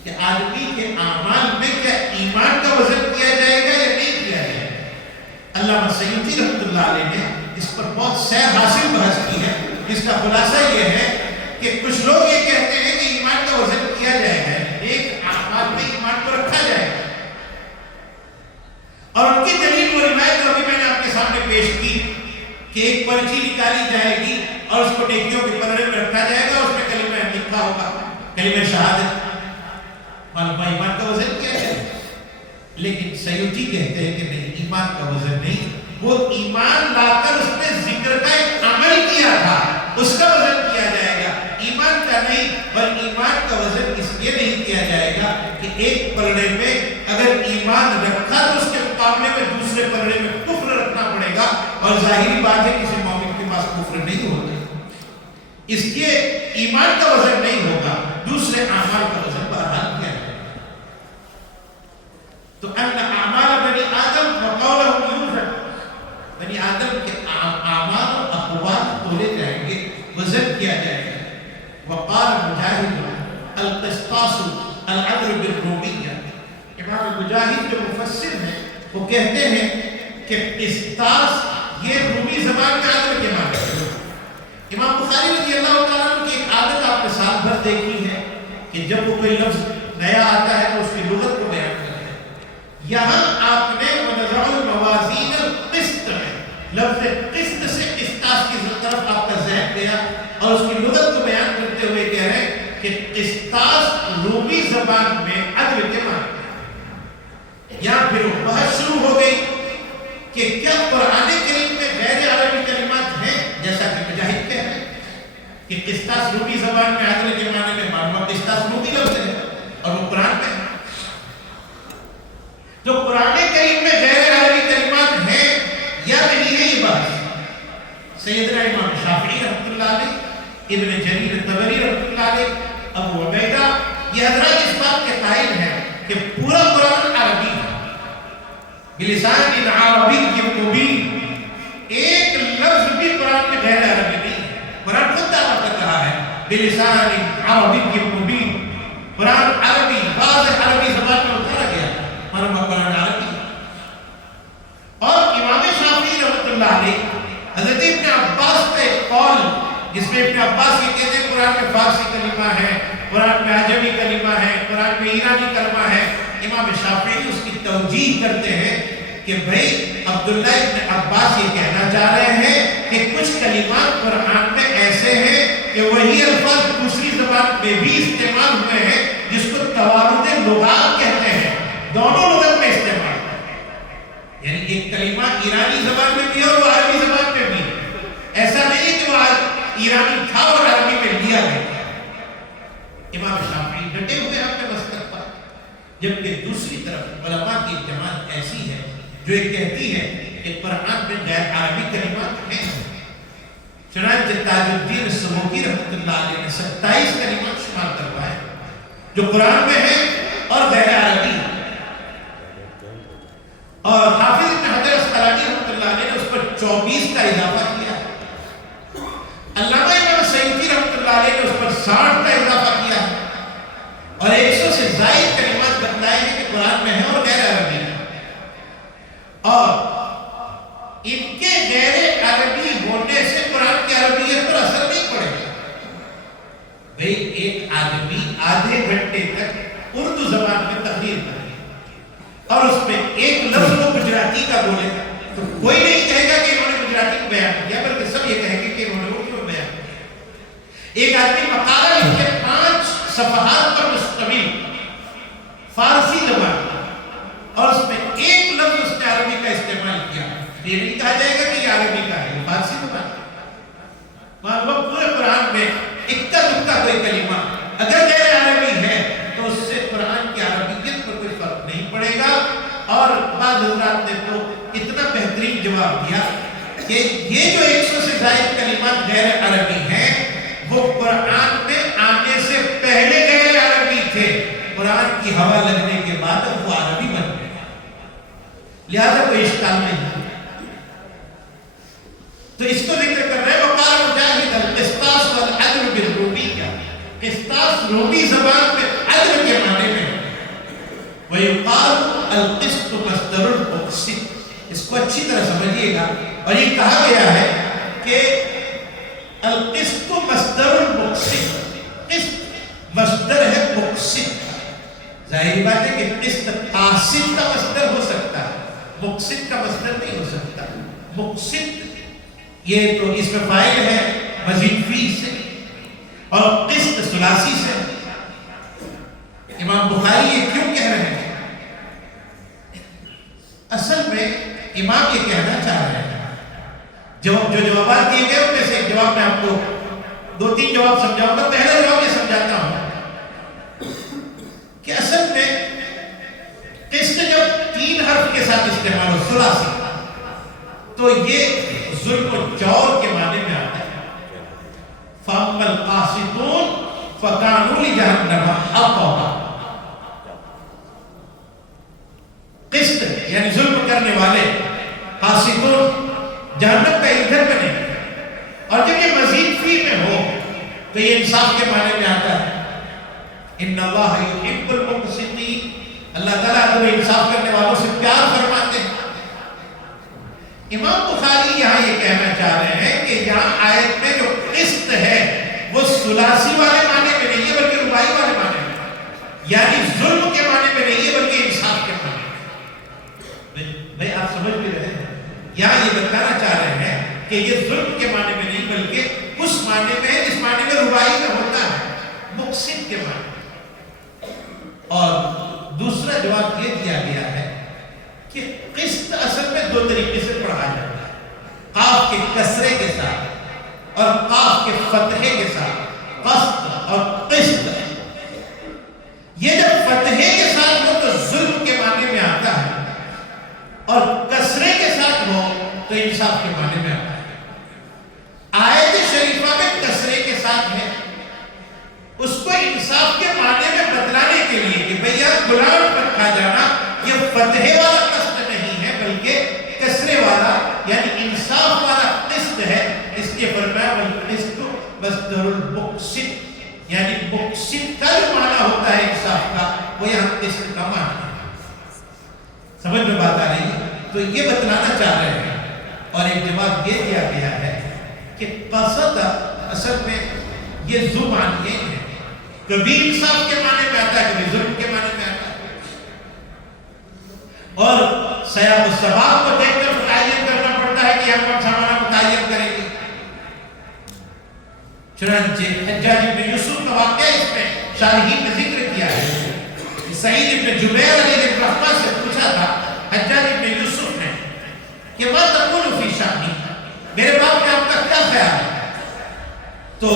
کہ آدمی کے اعمال میں کیا ایمان کا وزن کیا جائے گا یا نہیں کیا جائے گا۔ علامہ سیوطی رحمۃ اللہ علیہ نے اس پر بہت سیر حاصل بحث کی ہے، جس کا خلاصہ یہ ہے کہ کچھ لوگ یہ کہتے ہیں کہ ایمان کا وزن کیا جائے گا، ایک اعمال میں ایمان کو رکھا جائے گا، اور ان کی دلیل وہ روایت جو ابھی میں نے آپ کے سامنے پیش کی کہ ایک پرچی نکالی جائے گی اور اس کو نیکیوں کے پلڑے میں رکھا جائے گا، اس میں کلمہ لکھا ہوگا، کلمہ شہادت، معلوم ایمان کا وزن کیا جائے گا۔ لیکن سیوطی کہتے ہیں کہ نہیں، ایمان کا وزن نہیں، وہ ایمان لا کر اس نے ذکر کا ایک عمل کیا تھا، اس کا وزن کیا جائے گا، ایمان کا نہیں۔ بل ایمان کا وزن اس لیے نہیں کیا جائے گا کہ ایک پلڑے میں اگر ایمان رکھا تو اس کے مقابلے میں دوسرے پلڑے میں کفر رکھنا پڑے گا، اور ظاہری بات ہے کسی مومن کے پاس کفر نہیں ہوتا، اس لیے ایمان کا وزن نہیں ہوگا، دوسرے اعمال کا وزن بہرحال کیا ہے۔ تو ان اعمال بنی آدم وقولهم یوزن، بنی آدم کے اعمال و اقوال تولے جائیں گے، وزن کیا جائے گا۔ وقال مجاہد القسطاس العدل بالرومیہ، امام مجاہد جو مفسر ہیں وہ کہتے ہیں کہ قسطاس یہ رومی زبان کا عدل کے معنی ہے۔ امام بخاری رضی اللہ تعالیٰ عنہ کی ایک عادت آپ نے سال بھر دیکھی ہے کہ جب وہ کوئی لفظ نیا آتا ہے تو اس کی لغت کو بیان کرتے ہیں۔ یہاں آپ نے وَنَضَعُ الْمَوَازِينَ الْقِسْطَ میں لفظ قسط سے قسطاس کی طرف آپ کا ذہن گیا، اور اس کی لغت کو بیان کرتے ہوئے کہہ رہے ہیں کہ قسطاس رومی زبان میں عدل کے معنی ہے۔ یہاں پھر بحث شروع ہو گئی کہ کیا قرآن قسطاس رومی زبان میں عدل کے معنی میں معلوم قسطاس رومی لفظ ہے اور وہ قرآن میں ہے. تو قرآن کریم میں غیر عربی کلمات ہیں یا نہیں ہے یہ بات سیدنا امام شافعی رحمۃ اللہ علیہ، ابن جریر طبری رحمۃ اللہ علیہ، ابو عبیدہ، یہ حضرات اس بات کے قائل ہیں کہ پورا قرآن عربی ہے بلسان عربی مبین. ایک لفظ بھی قرآن میں غیر عربی نہیں ہے. قرآن خود دعویٰ کر رہا ہے بلسان عربی مبین. قرآن عربی واضح عربی زبان میں اتارا گیا ہمارا قرآن عربی. اور امام شافعی رحمۃ اللہ علیہ حضرت ابن عباس کا ایک قول جس میں ابن عباس یہ کہتے ہیں قرآن میں فارسی کلمہ ہے، قرآن میں عجمی کلمہ ہے، قرآن میں ایرانی کلمہ ہے. امام شافعی اس کی توجیح کرتے ہیں کہ بھائی عبداللہ ابن عباس یہ کہنا چاہ رہے ہیں کہ کچھ کلمات قرآن میں ایسے ہیں کہ وہی الفاظ دوسری زبان میں بھی استعمال ہوئے ہیں جس کو توارد لغات کہتے ہیں، دونوں لغت میں استعمال. یعنی ایک کلمہ ایرانی زبان میں بھی اور وہ عربی زبان میں بھی. ایسا نہیں ہے کہ وہ ایرانی تھا اور عربی میں لیا گیا. امام شافعی ڈٹے ہوئے اپنے مسلک پر، جبکہ دوسری طرف علماء کی جماعت ایسی ہے جو یہ کہتی ہے کہ قرآن میں غیر عربی کلمات ہیں. چنانچہ تاج الدین سبوکی رحمۃ اللہ علیہ نے 27 کلمات شمار کروائے جو قرآن میں ہیں اور غیر عربی. اور حافظ ابن حجر اسقلانی رحمۃ اللہ علیہ نے اس پر 24 کا اضافہ کیا. علامہ امام سیوطی رحمۃ اللہ علیہ نے اس پر 60 کا اضافہ کیا اور 100 سے زائد کلمات بتلائے ہیں کہ قرآن میں ہیں اور غیر عربی ہیں. اور ان کے غیر عربی ہونے سے قرآن کی عربیت پر اثر نہیں پڑے گا. بھئی ایک آدمی آدھے گھنٹے تک اردو زبان میں تقریر کرے اور اس میں ایک لفظ کو گجراتی کا بولے تو کوئی نہیں کہے گا کہ انہوں نے گجراتی کو بیان کیا، بلکہ سب یہ کہیں گے کہ انہوں نے اردو میں بیان کیا. ایک آدمی مقالہ لکھے 5 صفحات پر مشتمل فارسی زبان اور اس میں ایک لفظ اس نے عربی کا استعمال کیا، یہ نہیں کہا جائے گا کہ یہ عربی کا ہے، یہ فارسی زبان. معلوم پورے قرآن میں اکتا دکتا کوئی کلمہ اگر غیر عربی ہے تو اس سے قرآن کی عربیت پر کوئی فرق نہیں پڑے گا. اور بعض حضرات نے تو اتنا بہترین جواب دیا کہ یہ جو 100 سے زائد کلمات غیر عربی ہیں وہ قرآن میں آنے سے پہلے غیر عربی تھے، قرآن کی ہوا لگنے کے بعد وہ عربی بن گئے، لہذا کوئی اشکال نہیں. تو اس کو ذکر کر رہے ہیں وقال مجاہد القسطاس والعدل بالرومی کا. قسطاس رومی زبان میں عدل کے معنی میں وَيُقَالُ الْقِسْطُ مَصْدَرُ الْمُقْسِطِ. اس کو اچھی طرح سمجھیے گا. اور یہ کہا گیا ہے کہ القسط مصدر المقسط، قسط مصدر ہے مقسط. ظاہری بات ہے کہ قسط قاسط کا مصدر ہو سکتا ہے، مقسط کا مصدر نہیں ہو سکتا. مقسط یہ تو اس میں فاعل ہے مزید فی سے اور قسط ثلاثی سے. امام بخاری یہ کیوں کہہ رہے ہیں؟ اصل میں امام یہ کہنا چاہ رہے ہیں، جو جوابات دیے گئے ان میں سے ایک جواب میں آپ کو 2-3 جواب سمجھاؤں گا. پہلا جواب یہ سمجھاتا ہوں کہ اصل میں قسط جب 3 حرف کے ساتھ استعمال ہو ثلاثی تو یہ ظلم و جور کے معنی میں آتا ہے. فَأَمَّا الْقَاسِطُونَ فَكَانُوا لِجَهَنَّمَ حَطَبًا. قسط یعنی ظلم کرنے والے قاسطون جہنم کا ایندھن بنے. اور جب یہ مزید فی میں ہو تو یہ انصاف کے معنی میں آتا ہے. ان اللہ یحب المقسطین، اللہ تعالیٰ عدل و انصاف کرنے والوں سے پیار فرماتے ہیں. امام بخاری یہاں یہ کہنا چاہ رہے ہیں کہ یہاں آیت میں جو قسط ہے وہ ثلاثی والے معنی میں نہیں ہے بلکہ رباعی والے معنی میں، یعنی ظلم کے معنی میں نہیں ہے بلکہ انصاف کے معنی میں. بھئی آپ سمجھ بھی رہے ہیں یہاں یہ بتانا چاہ رہے ہیں کہ یہ ظلم کے معنی میں نہیں بلکہ اس معنی میں جس معنی میں رباعی میں ہوتا ہے، مقسط کے معنی میں. اور دوسرا جواب یہ دیا گیا ہے کہ قسط اصل میں 2 طریقے سے پڑھا جاتا ہے، قاف کے کسرے کے ساتھ اور قاف کے فتحے کے ساتھ قسط اور قسط. یہ جب فتحے کے ساتھ ہو تو ظلم کے معنی میں آتا ہے اور کسرے کے ساتھ ہو تو انصاف کے معنی میں آتا ہے. آیت شریفہ میں کسرے کے ساتھ ہے، اس کو انصاف کے معنی میں بتلانے کے لیے کہ بھیا غلام رکھا جانا یہ فتحے والا قسط نہیں ہے بلکہ کسرے والا یعنی انصاف والا قسط ہے. اس کے فرمایا والقسط مصدر المقسط، یعنی مقسط کا جو معنی ہوتا ہے انصاف کا وہ یہاں قسط کا معنی ہے. سمجھ میں بات آ رہی ہے؟ تو یہ بتلانا چاہ رہے ہیں. اور ایک جواب یہ دیا گیا ہے کہ قصد اصل میں یہ ذو معنی ہے، کبھی انصاف کے معنی میں آتا ہے کبھی ظلم کے معنی میں آتا ہے. اور سیاق و سباب کو دیکھ کر متعین کرنا پڑتا ہے کہ ہم کون سا معنی متعین کریں گے. چنانچہ حجاج بن یوسف کا واقعہ اس میں شارحین نے ذکر کیا ہے. سعید بن جبیر علیہ الرحمہ سے پوچھا تھا حجاج بن یوسف نے کہ ما تقول فی شانی، میرے باپ میں آپ کا کیا خیال ہے؟ تو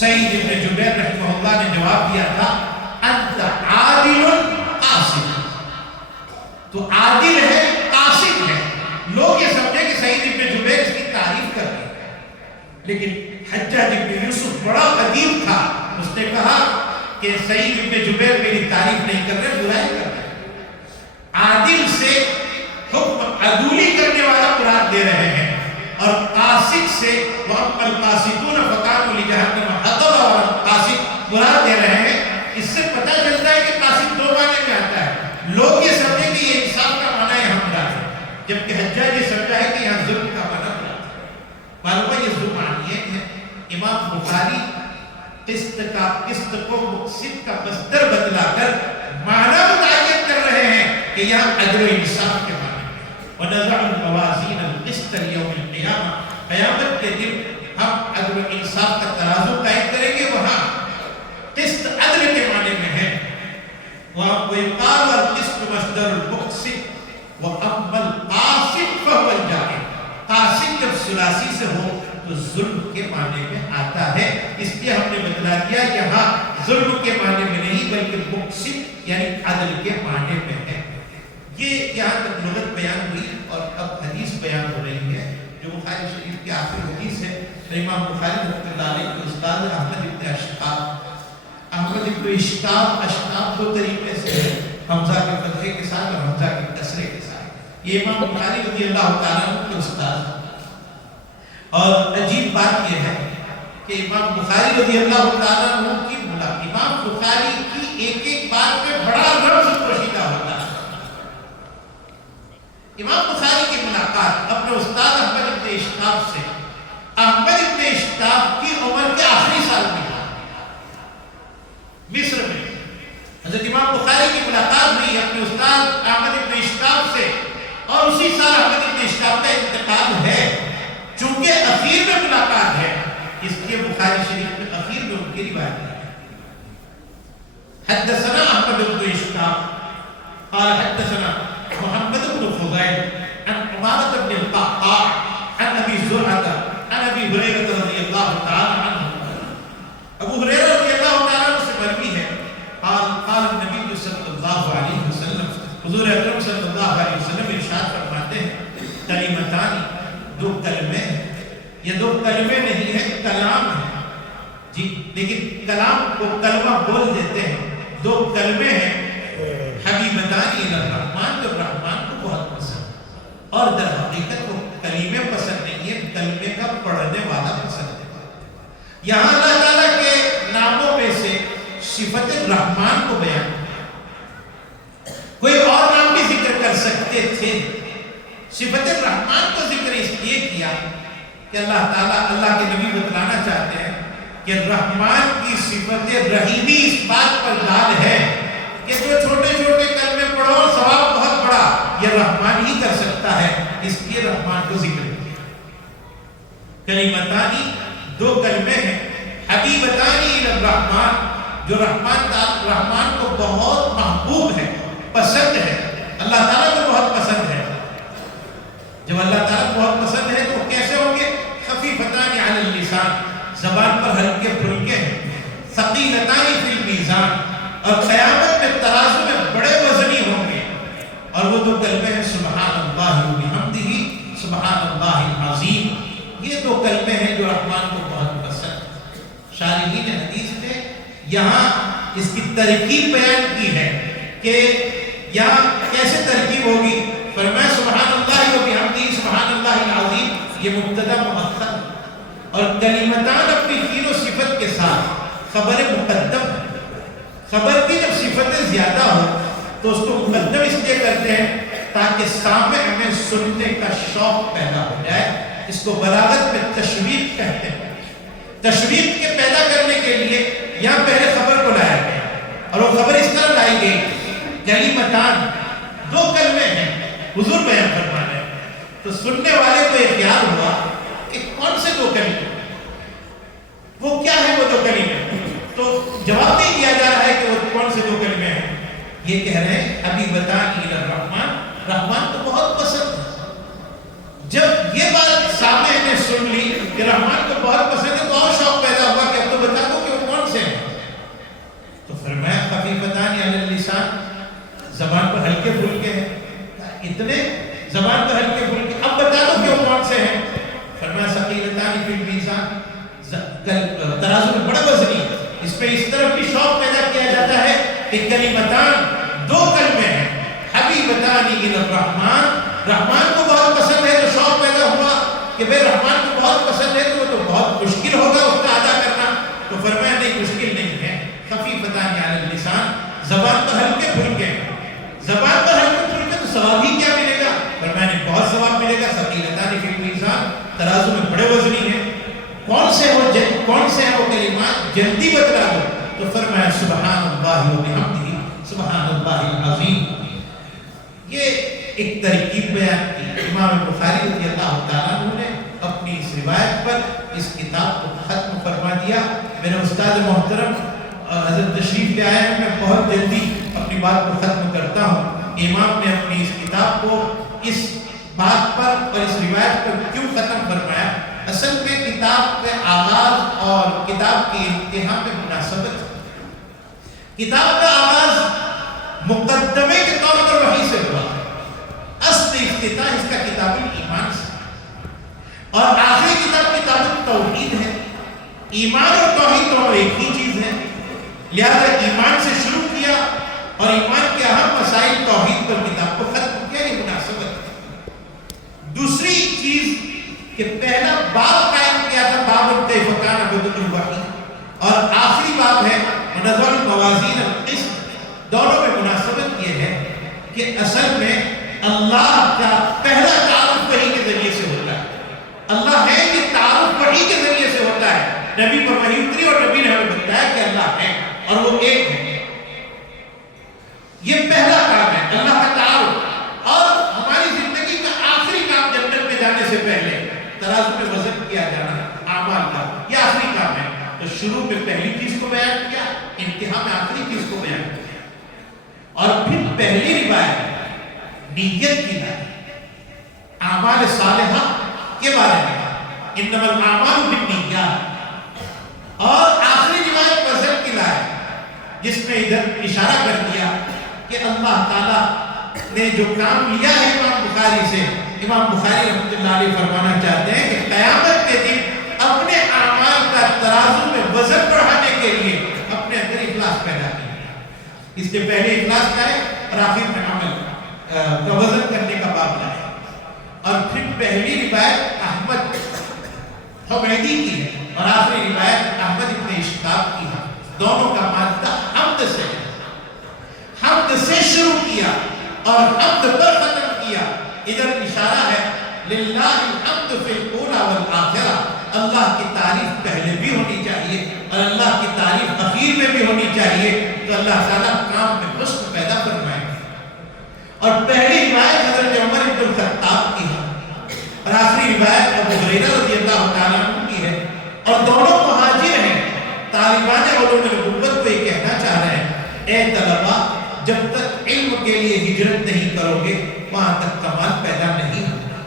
سعید بن جبیر رحمہ اللہ نے جواب دیا تھا انت عادل قاسد، تو عادل ہے قاسد ہے. لوگ یہ سمجھے کہ سعید بن جبیر اس کی تعریف کر رہے ہیں، لیکن حجاج بن یوسف بڑا ادیب تھا. اس نے کہا کہ سعید بن جبیر میری تعریف نہیں کر رہے، برائی کر رہے. عادل سے حکم عدولی کرنے والا مراد دے رہے ہیں اور قاسد سے وَأَمَّا الْقَاسِدُونَ فَكَانُوا لِجَهَنَّمَ حَطَبًا اور قاسد مراد دے رہے ہیں. اس سے پتہ چلتا ہے کہ قاسد دو معنی میں آتا ہے. لوگ یہ سمجھے کہ یہ انصاف کا معنی یہاں مراد ہے، جبکہ حجاج یہ سمجھا ہے کہ یہاں ظلم کا معنی مراد ہے. معلوم ہے یہ ظلم معنی ہے. امام بخاری قسط کو مقسط کا مصدر بدلا کر معنی متعین کر رہے ہیں کہ یہاں عدل و انصاف کے معنی ہے. وَنَزَعُ الْمَوَازِينَ الْقِسْطَ لِيَوْمِ الْقِيَامَةِ، قیامت کے دن ہم عدل و انصاف کا ترازو قائم کریں گے. وہاں قسط عدل کے معنی میں ہے. وَيُقَالُ الْقِسْطُ مَصْدَرُ الْمُقْسِطِ وَأَمَّا الْقَاسِطُ فَهُوَ الْجَانِبُ. قاسط جب ثلاثی سے ہو تو ظلم کے معنی میں آتا ہے. اس لیے ہم نے بتلا دیا یہاں ظلم کے معنی میں نہیں بلکہ مقسط یعنی عدل کے معنی میں ہے. یہ یہاں تک لغت بیان ہوئی اور اب حدیث بیان ہو رہی ہے جو بخاری شریف کی آخری حدیث ہے. امام بخاری رحمۃ اللہ علیہ کے استاد احمد ابن اشتاب، احمد ابن اشتاب دو طریقے سے ہے، حمزہ کے فتحے کے ساتھ اور حمزہ کے کسرے کے ساتھ. یہ امام بخاری رضی اللہ تعالیٰ عنہ کے استاد. اور عجیب بات یہ ہے کہ امام بخاری رضی اللہ تعالیٰ عنہ کی امام بخاری کی ایک ایک بات میں بڑا رمز پوشیدہ ہوتا ہے. امام بخاری کی ملاقات اپنے استاد احمد ابن اشتاب سے احمد ابن اشتاب کی عمر کے آخری سال میں مصر میں حضرت امام بخاری کی ملاقات ہوئی اپنے استاد احمد ابن اشتاب سے اور اسی سال احمد ابن اشتاب کا انتقال ہے. چونکہ اخیر میں ملاقات ہے اس لیے بخاری شریف میں اخیر میں ان کی روایت ہے. حدثنا احمد بن اشتاب قال حدثنا محمد بن فضيل عن عمارة بن القعقاع عن ابي زرعة عن ابي هريرة رضي الله تعالى عنه. ابو هريرة رضي الله تعالى عنه سے مروی ہے قال النبي صلی اللہ علیہ وسلم، حضور اکرم صلی اللہ علیہ وسلم ارشاد فرماتے ہیں کلمتان، دو کلمے ہیں. یہ دو کلمے نہیں ہیں، کلام ہے جی، لیکن کلام کو کلمہ بول دیتے ہیں. دو کلمے ہیں حبیبتان الی الرحمن، جو رحمان کو بہت پسند، اور در حقیقت وہ کلمے پسند نہیں ہے، کلمے کا پڑھنے والا پسند ہے. یہاں اللہ تعالیٰ کے ناموں میں سے صفت الرحمن کو بیان کیا. کوئی اور نام بھی ذکر کر سکتے تھے، صفت الرحمن کو ذکر اس لیے کیا کہ اللہ تعالیٰ اللہ کے نبی بتلانا چاہتے ہیں کہ رحمان کی صفت رحیمی اس بات پر دال ہے کہ جو چھوٹے چھوٹے کلمے پڑھو اور ثواب بہت بڑا یہ رحمان ہی کر سکتا ہے. اس لیے رحمان کو ذکر کیا. کلمتانی، دو کلمے ہیں حبیبتانی الی الرحمن، جو رحمان کو بہت محبوب ہے، پسند ہے، اللہ تعالیٰ کو بہت پسند ہے. جب اللہ تعالیٰ کو بہت پسند ہے تو کیسے ہوں گے؟ خفیفتان علی اللسان، ثقیلتان فی المیزان، اور قیامت میں ترازو میں بڑے وزنی ہوں گے، اور وہ دو کلمے ہیں سبحان اللہ و بحمدہ سبحان اللہ العظیم۔ یہ دو کلمے ہیں جو رحمان کو بہت پسند ہیں۔ شارحین حدیث نے یہاں اس کی ترکیب بیان کی ہے کہ یہاں کیسے ترکیب ہوگی۔ فرمایا سبحان اللہ و بحمدہ سبحان اللہ العظیم، یہ مبتدا مؤخر اور کلمتان اپنی فعل و صفت کے ساتھ خبر مقدم ہے۔ خبر کی جب صفتیں زیادہ ہو تو اس کو مقدم اس لیے کرتے ہیں تاکہ سامع میں سننے کا شوق پیدا ہو جائے۔ اس کو بلاغت میں تشویق کہتے ہیں۔ تشویق کے پیدا کرنے کے لیے یہاں پہلے خبر کو لایا گیا، اور وہ خبر اس طرح لائی گئی، کلمتان، دو کلمے ہیں، حضور بیان فرما رہے ہیں۔ تو سننے والے کو یہ خیال ہوا کہ کون سے دو کلمے، وہ کیا ہے وہ دو کلمے؟ تو جواب نہیں دیا جا رہا ہے کہ وہ کون سے دو کلمے ہیں۔ یہ کہہ رہے ہیں حبیبتان الی الرحمن، رحمان کو بہت پسند ہے۔ جب یہ بات سامع نے سن لی کہ رحمان کو بہت پسند ہے تو اور شوق پیدا ہوا کہ اب تو بتا دو کہ وہ کون سے ہیں۔ تو فرمایا خفیفتان علی اللسان، زبان پر ہلکے پھلکے ہیں، اتنے زبان پر ہلکے پھلکے، اب بتا دو کہ وہ کون سے ہیں۔ فرمایا ثقیلتان فی المیزان، ترازو میں بڑا وزنی ہے۔ اس پہ اس طرح بھی شوق پیدا کیا جاتا ہے کہ کلمتان، دو کلمے ہیں، حبیبتان الی الرحمن، رحمان کو بہت پسند ہے، تو شوق پیدا ہوا کہ بھئی رحمان کو بہت پسند ہے تو وہ تو بہت مشکل ہوگا اس کا ادا کرنا۔ تو فرمایا نہیں، مشکل نہیں ہے، خفیفتان علی اللسان، زبان پر ہلکے پھلکے، زبان پر ہلکے پھلکے تو ثواب ہی کیا ملے گا؟ فرمایا نہیں، بہت ثواب ملے گا۔ ثقیلتان فی المیزان، ترازو میں بڑے وزنی ہیں۔ کون سے ہیں وہ کلمات؟ جلدی بتلا دو۔ تو فرمایا سبحان اللہ و بحمدہ سبحان اللہ العظیم۔ یہ ایک ترکیب بیان کی امام بخاری رضی اللہ تعالیٰ عنہ نے اپنی اس روایت پر اس کتاب کو ختم فرما دیا۔ میرے استاد محترم حضرت تشریف لے آئے ہیں، میں بہت جلدی اپنی بات کو ختم کرتا ہوں۔ امام نے اپنی اس کتاب کو اس بات پر اور اس روایت پر کیوں ختم فرمایا؟ اصل میں کتاب کے آغاز اور کتاب کی انتہا میں مناسبت ہے۔ کتاب کا آغاز مقدمے کے طور پر وحی سے ہوا، اصل افتتاح اس کا کتاب ایمان سے، اور آخری کتاب کتاب توحید ہے۔ ایمان اور توحید دونوں ایک ہی چیز ہے، لہذا ایمان سے شروع کیا اور ایمان کے اہم مسائل توحید پر کتاب کو ختم کیا، یہ مناسبت ہے۔ دوسری چیز کہ پہلا باب قائم کیا تھا، باب کیف کان بدء الوحی، اور آخری باب ہے نظر الموازین القسط۔ دونوں میں مناسبت یہ ہے کہ اصل میں اللہ کا پہلا تعارف وحی کے ذریعے سے ہوتا ہے۔ اللہ ہے، یہ تعارف وحی کے ذریعے سے ہوتا ہے۔ نبی پر وحی اتری اور نبی نے ہمیں بتایا کہ اللہ ہے اور وہ ایک ہے۔ یہ پہلا کام ہے، اللہ کا تعارف۔ اور ہماری زندگی کا آخری کام جنت میں جانے سے پہلے ترازو میں وزن کیا جانا اعمال کا، یہ آخری کام ہے۔ تو شروع میں پہلی چیز کو بیان کیا، انتہا میں آخری چیز کو بیان کیا، اور پھر پہلی روایت نیت کی لائی، اعمال صالحہ کے بارے میں انما الاعمال بالنیات، اور آخری روایت وزن کی لائی جس میں ادھر اشارہ کر دیا کہ اللہ تعالیٰ نے جو کام لیا ہے امام بخاری سے، امام بخاری رحمۃ اللہ علیہ فرمانا چاہتے ہیں کہ قیامت کے دن اپنے اعمال کا ترازو میں وزن بڑھانے کے لیے اپنے اندر اخلاص پیدا کیا۔ اس کے پہلے اخلاص لائے اور آخر میں عمل کا وزن کرنے کا باب لائے۔ اور پھر پہلی روایت احمد حمیدی کی ہے اور آخری روایت احمد ابن اشتاب کی ہے۔ دونوں کا مادہ حمد سے ہے، حمد سے شروع کیا اور حمد پر ختم کیا۔ ادھر اشارہ ہے للہ الحمد فی الاولی والآخرہ، اللہ کی تعریف پہلے بھی ہونی چاہیے اور اللہ کی تعریف اخیر میں بھی ہونی چاہیے، تو اللہ تعالیٰ کام میں حسن پیدا فرمائے۔ اور پہلی روایت حضرت عمر بن الخطاب کی ہے اور آخری روایت ابو ہریرہ رضی اللہ تعالیٰ عنہ کی ہے، اور دونوں مہاجر ہیں۔ طالبان علوم نبوت کو یہ کہنا چاہ رہے ہیں، اے طلبہ، جب تک علم کے لیے ہجرت نہیں کرو گے وہاں تک کمال پیدا نہیں ہوگا۔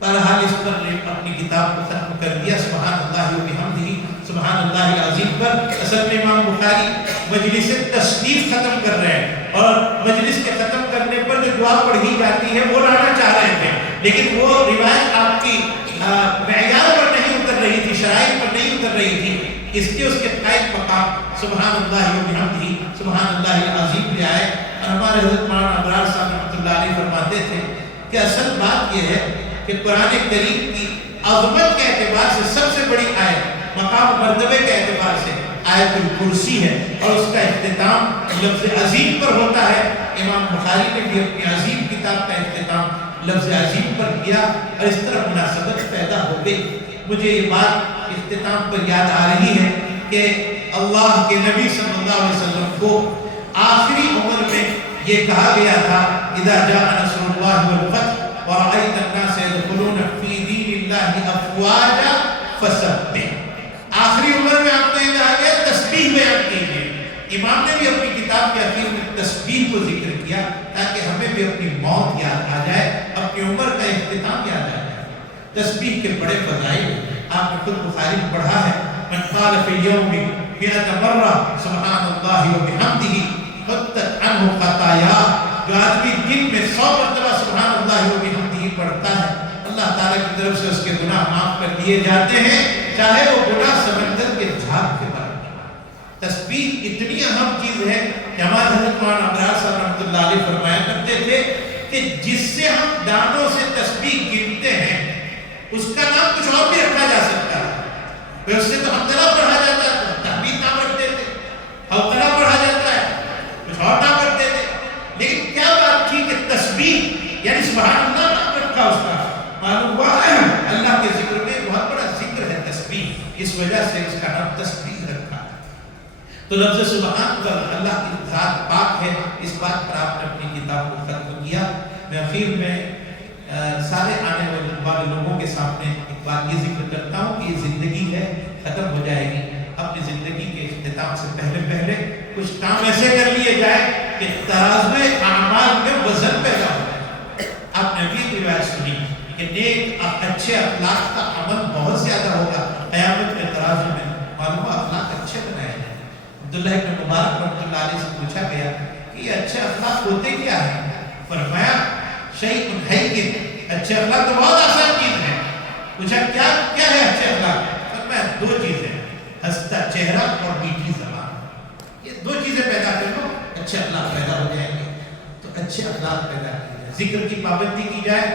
بہرحال اس پر اپنی کتاب کو ختم کر دیا۔ سبحان اللہ و بحمدہ سبحان اللہ العظیم پر۔ اصل میں امام بخاری مجلس تصنیف ختم کر رہے ہیں اور مجلس کے ختم کرنے پر جو دعا پڑھی جاتی ہے وہ لانا چاہ رہے تھے، لیکن وہ روایت آپ کی معیار پر نہیں اتر رہی تھی، شرائط پر نہیں اتر رہی تھی، اس لیے اس کے قائد مقام سبحان اللہ و بحمدہ سبحان اللہ العظیم لے آئے۔ اور ہمارے حضرت مولانا ابرار صاحب رحمۃ اللہ علیہ فرماتے تھے کہ اصل بات یہ ہے کہ قرآن کریم کی عظمت کے اعتبار سے سب سے بڑی آیت، مقام مرتبے کے اعتبار سے آیت الکرسی ہے، اور اس کا اختتام لفظ عظیم پر ہوتا ہے۔ امام بخاری نے بھی اپنی عظیم کتاب کا اختتام لفظ عظیم پر کیا، اور اس طرح مناسبت پیدا ہو گئی۔ مجھے یہ بات اختتام پر یاد آ رہی ہے کہ اللہ کے نبی صلی اللہ علیہ وسلم کو آخری عمر میں یہ کہا گیا تھا اذا جاء نصر اللہ والفتح ورأيت الناس يدخلون في دين الله افواجا فسبح۔ آخری عمر میں آپ کو یہ کہا گیا تسبیح بیان کیجیے۔ امام نے بھی اپنی کتاب کے اخیر میں تسبیح کو ذکر کیا تاکہ ہمیں بھی اپنی موت یاد آ جائے، اپنی عمر کا اختتام یاد آ جائے۔ تسبیح کے بڑے فضائل آپ نے خود بخاری میں پڑھا ہے، من قال فی اليوم 100 مرہ سبحان اللہ وبحمدہ حطت عنہ خطایا۔ جو آدمی دن میں 100 مرتبہ سبحان اللہ وبحمدہ پڑھتا ہے، اللہ تعالیٰ کی طرف سے اس کے گناہ معاف کر دیے جاتے ہیں، چاہے وہ گناہ سمندر کے جھاگ کے بارے میں۔ تسبیح اتنی اہم چیز ہے کہ ہمارے حضرت مولانا ابرار صاحب رحمۃ اللہ علیہ فرمایا کرتے تھے کہ جس سے ہم دانوں سے تسبیح گنتے ہیں اس کا نام کچھ اور بھی رکھا جا سکتا ہے۔ اس سے تو حمدللہ پڑھا جاتا ہے، تحمید نام رکھتے تھے، حوقلہ پڑھا جاتا ہے، کچھ اور نام رکھتے تھے، لیکن کیا بات تھی کہ تسبیح یعنی سبحان اللہ نام رکھا اس کا، معلوم ہوا اللہ کے ذکر میں بہت بڑا ذکر ہے تسبیح، اس وجہ سے اس کا نام تسبیح رکھا۔ تو لفظ سبحان کا اللہ کی ذات پاک ہے، اس بات پر آپ نے اپنی کتاب کو ختم کیا۔ میں اخیر میں سارے آنے والے لوگوں کے سامنے ایک بات یہ ذکر کرتا ہوں کہ یہ زندگی ہے، ختم ہو جائے گی۔ اپنی زندگی کے اختتام سے پہلے کچھ کام ایسے کر لیے جائے کہ ترازو اعمال میں وزن پیدا ہو جائے۔ آپ نے بھی روایت سنی کہ نیک اچھے اخلاق کا عمل بہت زیادہ ہوگا قیامت کے ترازو میں، معلوم اخلاق اچھے بنائے جائیں۔ عبداللہ ابن مبارک رحمۃ اللہ علیہ سے پوچھا گیا کہ یہ اچھے اخلاق ہوتے کیا ہیں؟ فرمایا شیء ہین، اچھے اخلاق تو بہت آسان چیز ہے۔ پوچھا کیا ہے اچھے اخلاق؟ فرمایا 2 چیزیں، ہنستا چہرہ اور میٹھی زبان۔ یہ 2 چیزیں پیدا کر لو، اچھے اخلاق پیدا ہو جائیں گے۔ تو اچھے اخلاق پیدا کیے جائیں، ذکر کی پابندی کی جائے،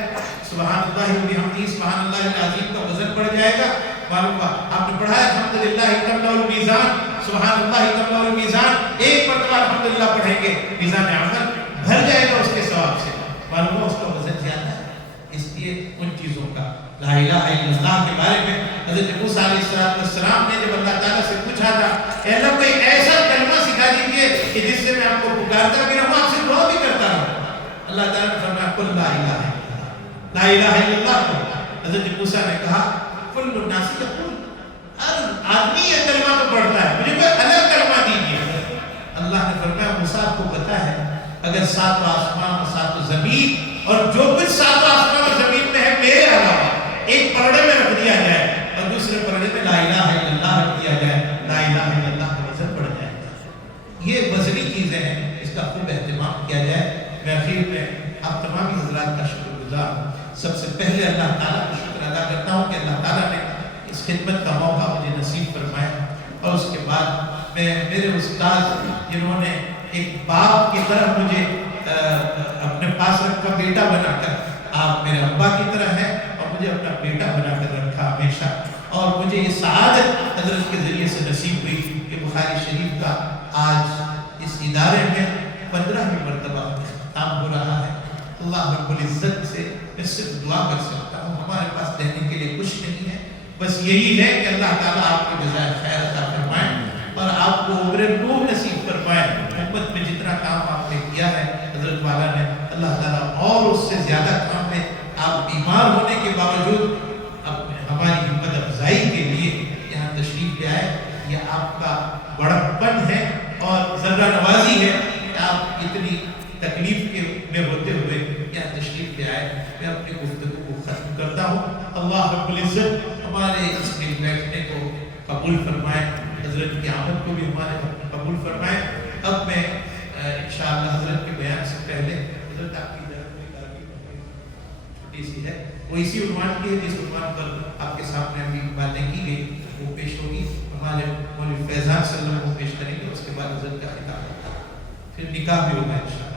سبحان اللہ وبحمدہ سبحان اللہ العظیم کا وزن بڑھ جائے گا۔ معلوم ہوا آپ نے پڑھا ہے الحمدللہ تملأ المیزان، سبحان اللہ تملأ المیزان، ایک مرتبہ الحمدللہ پڑھیں گے میزان عمل بھر جائے گا اس کے ثواب سے، معلوم ہوا اس کا وزن زیادہ ہے۔ اس لیے ان چیزوں کا لا الہ الا اللہ کے بارے میں حضرت موسیٰ علیہ السلام نے جب اللہ تعالیٰ سے پوچھا تھا کہ اللہ کوئی ایسا کلمہ سکھا دیجیے کہ جس سے میں آپ کو پکارتا بھی رہوں، آپ سے دعا بھی کرتا رہوں۔ اللہ تعالیٰ نے فرمایا قل لا الہ الا اللہ، لا الہ الا اللہ کو حضرت موسیٰ نے کہا کل الناس یقول، ہر آدمی یہ کلمہ تو پڑھتا ہے، مجھے کوئی الگ کلمہ دیجیے۔ اللہ نے فرمایا موسیٰ آپ کو پتا ہے اگر 7 آسمان اور 7 زمین اور جو کچھ 7 آسمان اور زمین میں ہے میرے علاوہ ایک پرڑے میں رکھ دیا جائے اور دوسرے پرڑے میں لا الہ الا اللہ رکھ دیا جائے، لا الہ الا اللہ کا وزن بڑھ جائے گا۔ یہ وزنی چیزیں ہیں، اس کا خوب اہتمام کیا جائے۔ میں اخیر میں آپ تمام حضرات کا شکر گزار ہوں۔ سب سے پہلے اللہ تعالیٰ کا شکر ادا کرتا ہوں کہ اللہ تعالیٰ نے اس خدمت کا موقع مجھے نصیب فرمایا، اور اس کے بعد میں میرے استاد جنہوں نے ایک باپ کی طرح مجھے اپنے پاس رکھا، بیٹا بنا کر، آپ میرے ابا کی طرح ہیں اور مجھے اپنا بیٹا بنا کر رکھا ہمیشہ، اور مجھے یہ سعادت حضرت کے ذریعے سے نصیب ہوئی کہ بخاری شریف کا آج اس ادارے میں 15ویں مرتبہ اختتام ہو رہا ہے۔ اللہ رب العزت سے میں صرف دعا کر سکتا ہوں، ہمارے پاس دینے کے لیے کچھ نہیں ہے، بس یہی ہے کہ اللہ تعالیٰ آپ کو جزائے خیر عطا فرمائے اور آپ کو عمر نور نصیب فرمائے۔ امت میں جتنا کام آپ نے کیا ہے حضرت والا نے، اللہ تعالیٰ اور اس سے زیادہ کام میں آپ بیمار ہونے کے باوجود ہماری ہمت افزائی کے لیے یہاں تشریف لے آئے۔ یہ آپ کا بڑپن ہے اور ذرہ نوازی ہے کہ آپ اتنی تکلیف میں ہوتے ہوئے یہاں تشریف لے آئے۔ میں اپنی گفتگو کو ختم کرتا ہوں۔ اللہ رب العزت ہمارے اس میں بیٹھنے کو قبول فرمائے، حضرت کی آمد کو بھی ہمارے قبول فرمائے۔ اب میں انشاءاللہ حضرت کے بیان سے پہلے حضرت آپ کی چھوٹی سی ہے، وہ اسی عنوان کی ہے جس عنوان پر آپ کے سامنے ابھی باتیں کی گئی، وہ پیش ہوگی۔ ہمارے مولوی فیضان صلی اللہ علیہ وسلم کو پیش کریں گے، اس کے بعد حضرت کا خطاب، پھر نکاح بھی ہوگا انشاءاللہ۔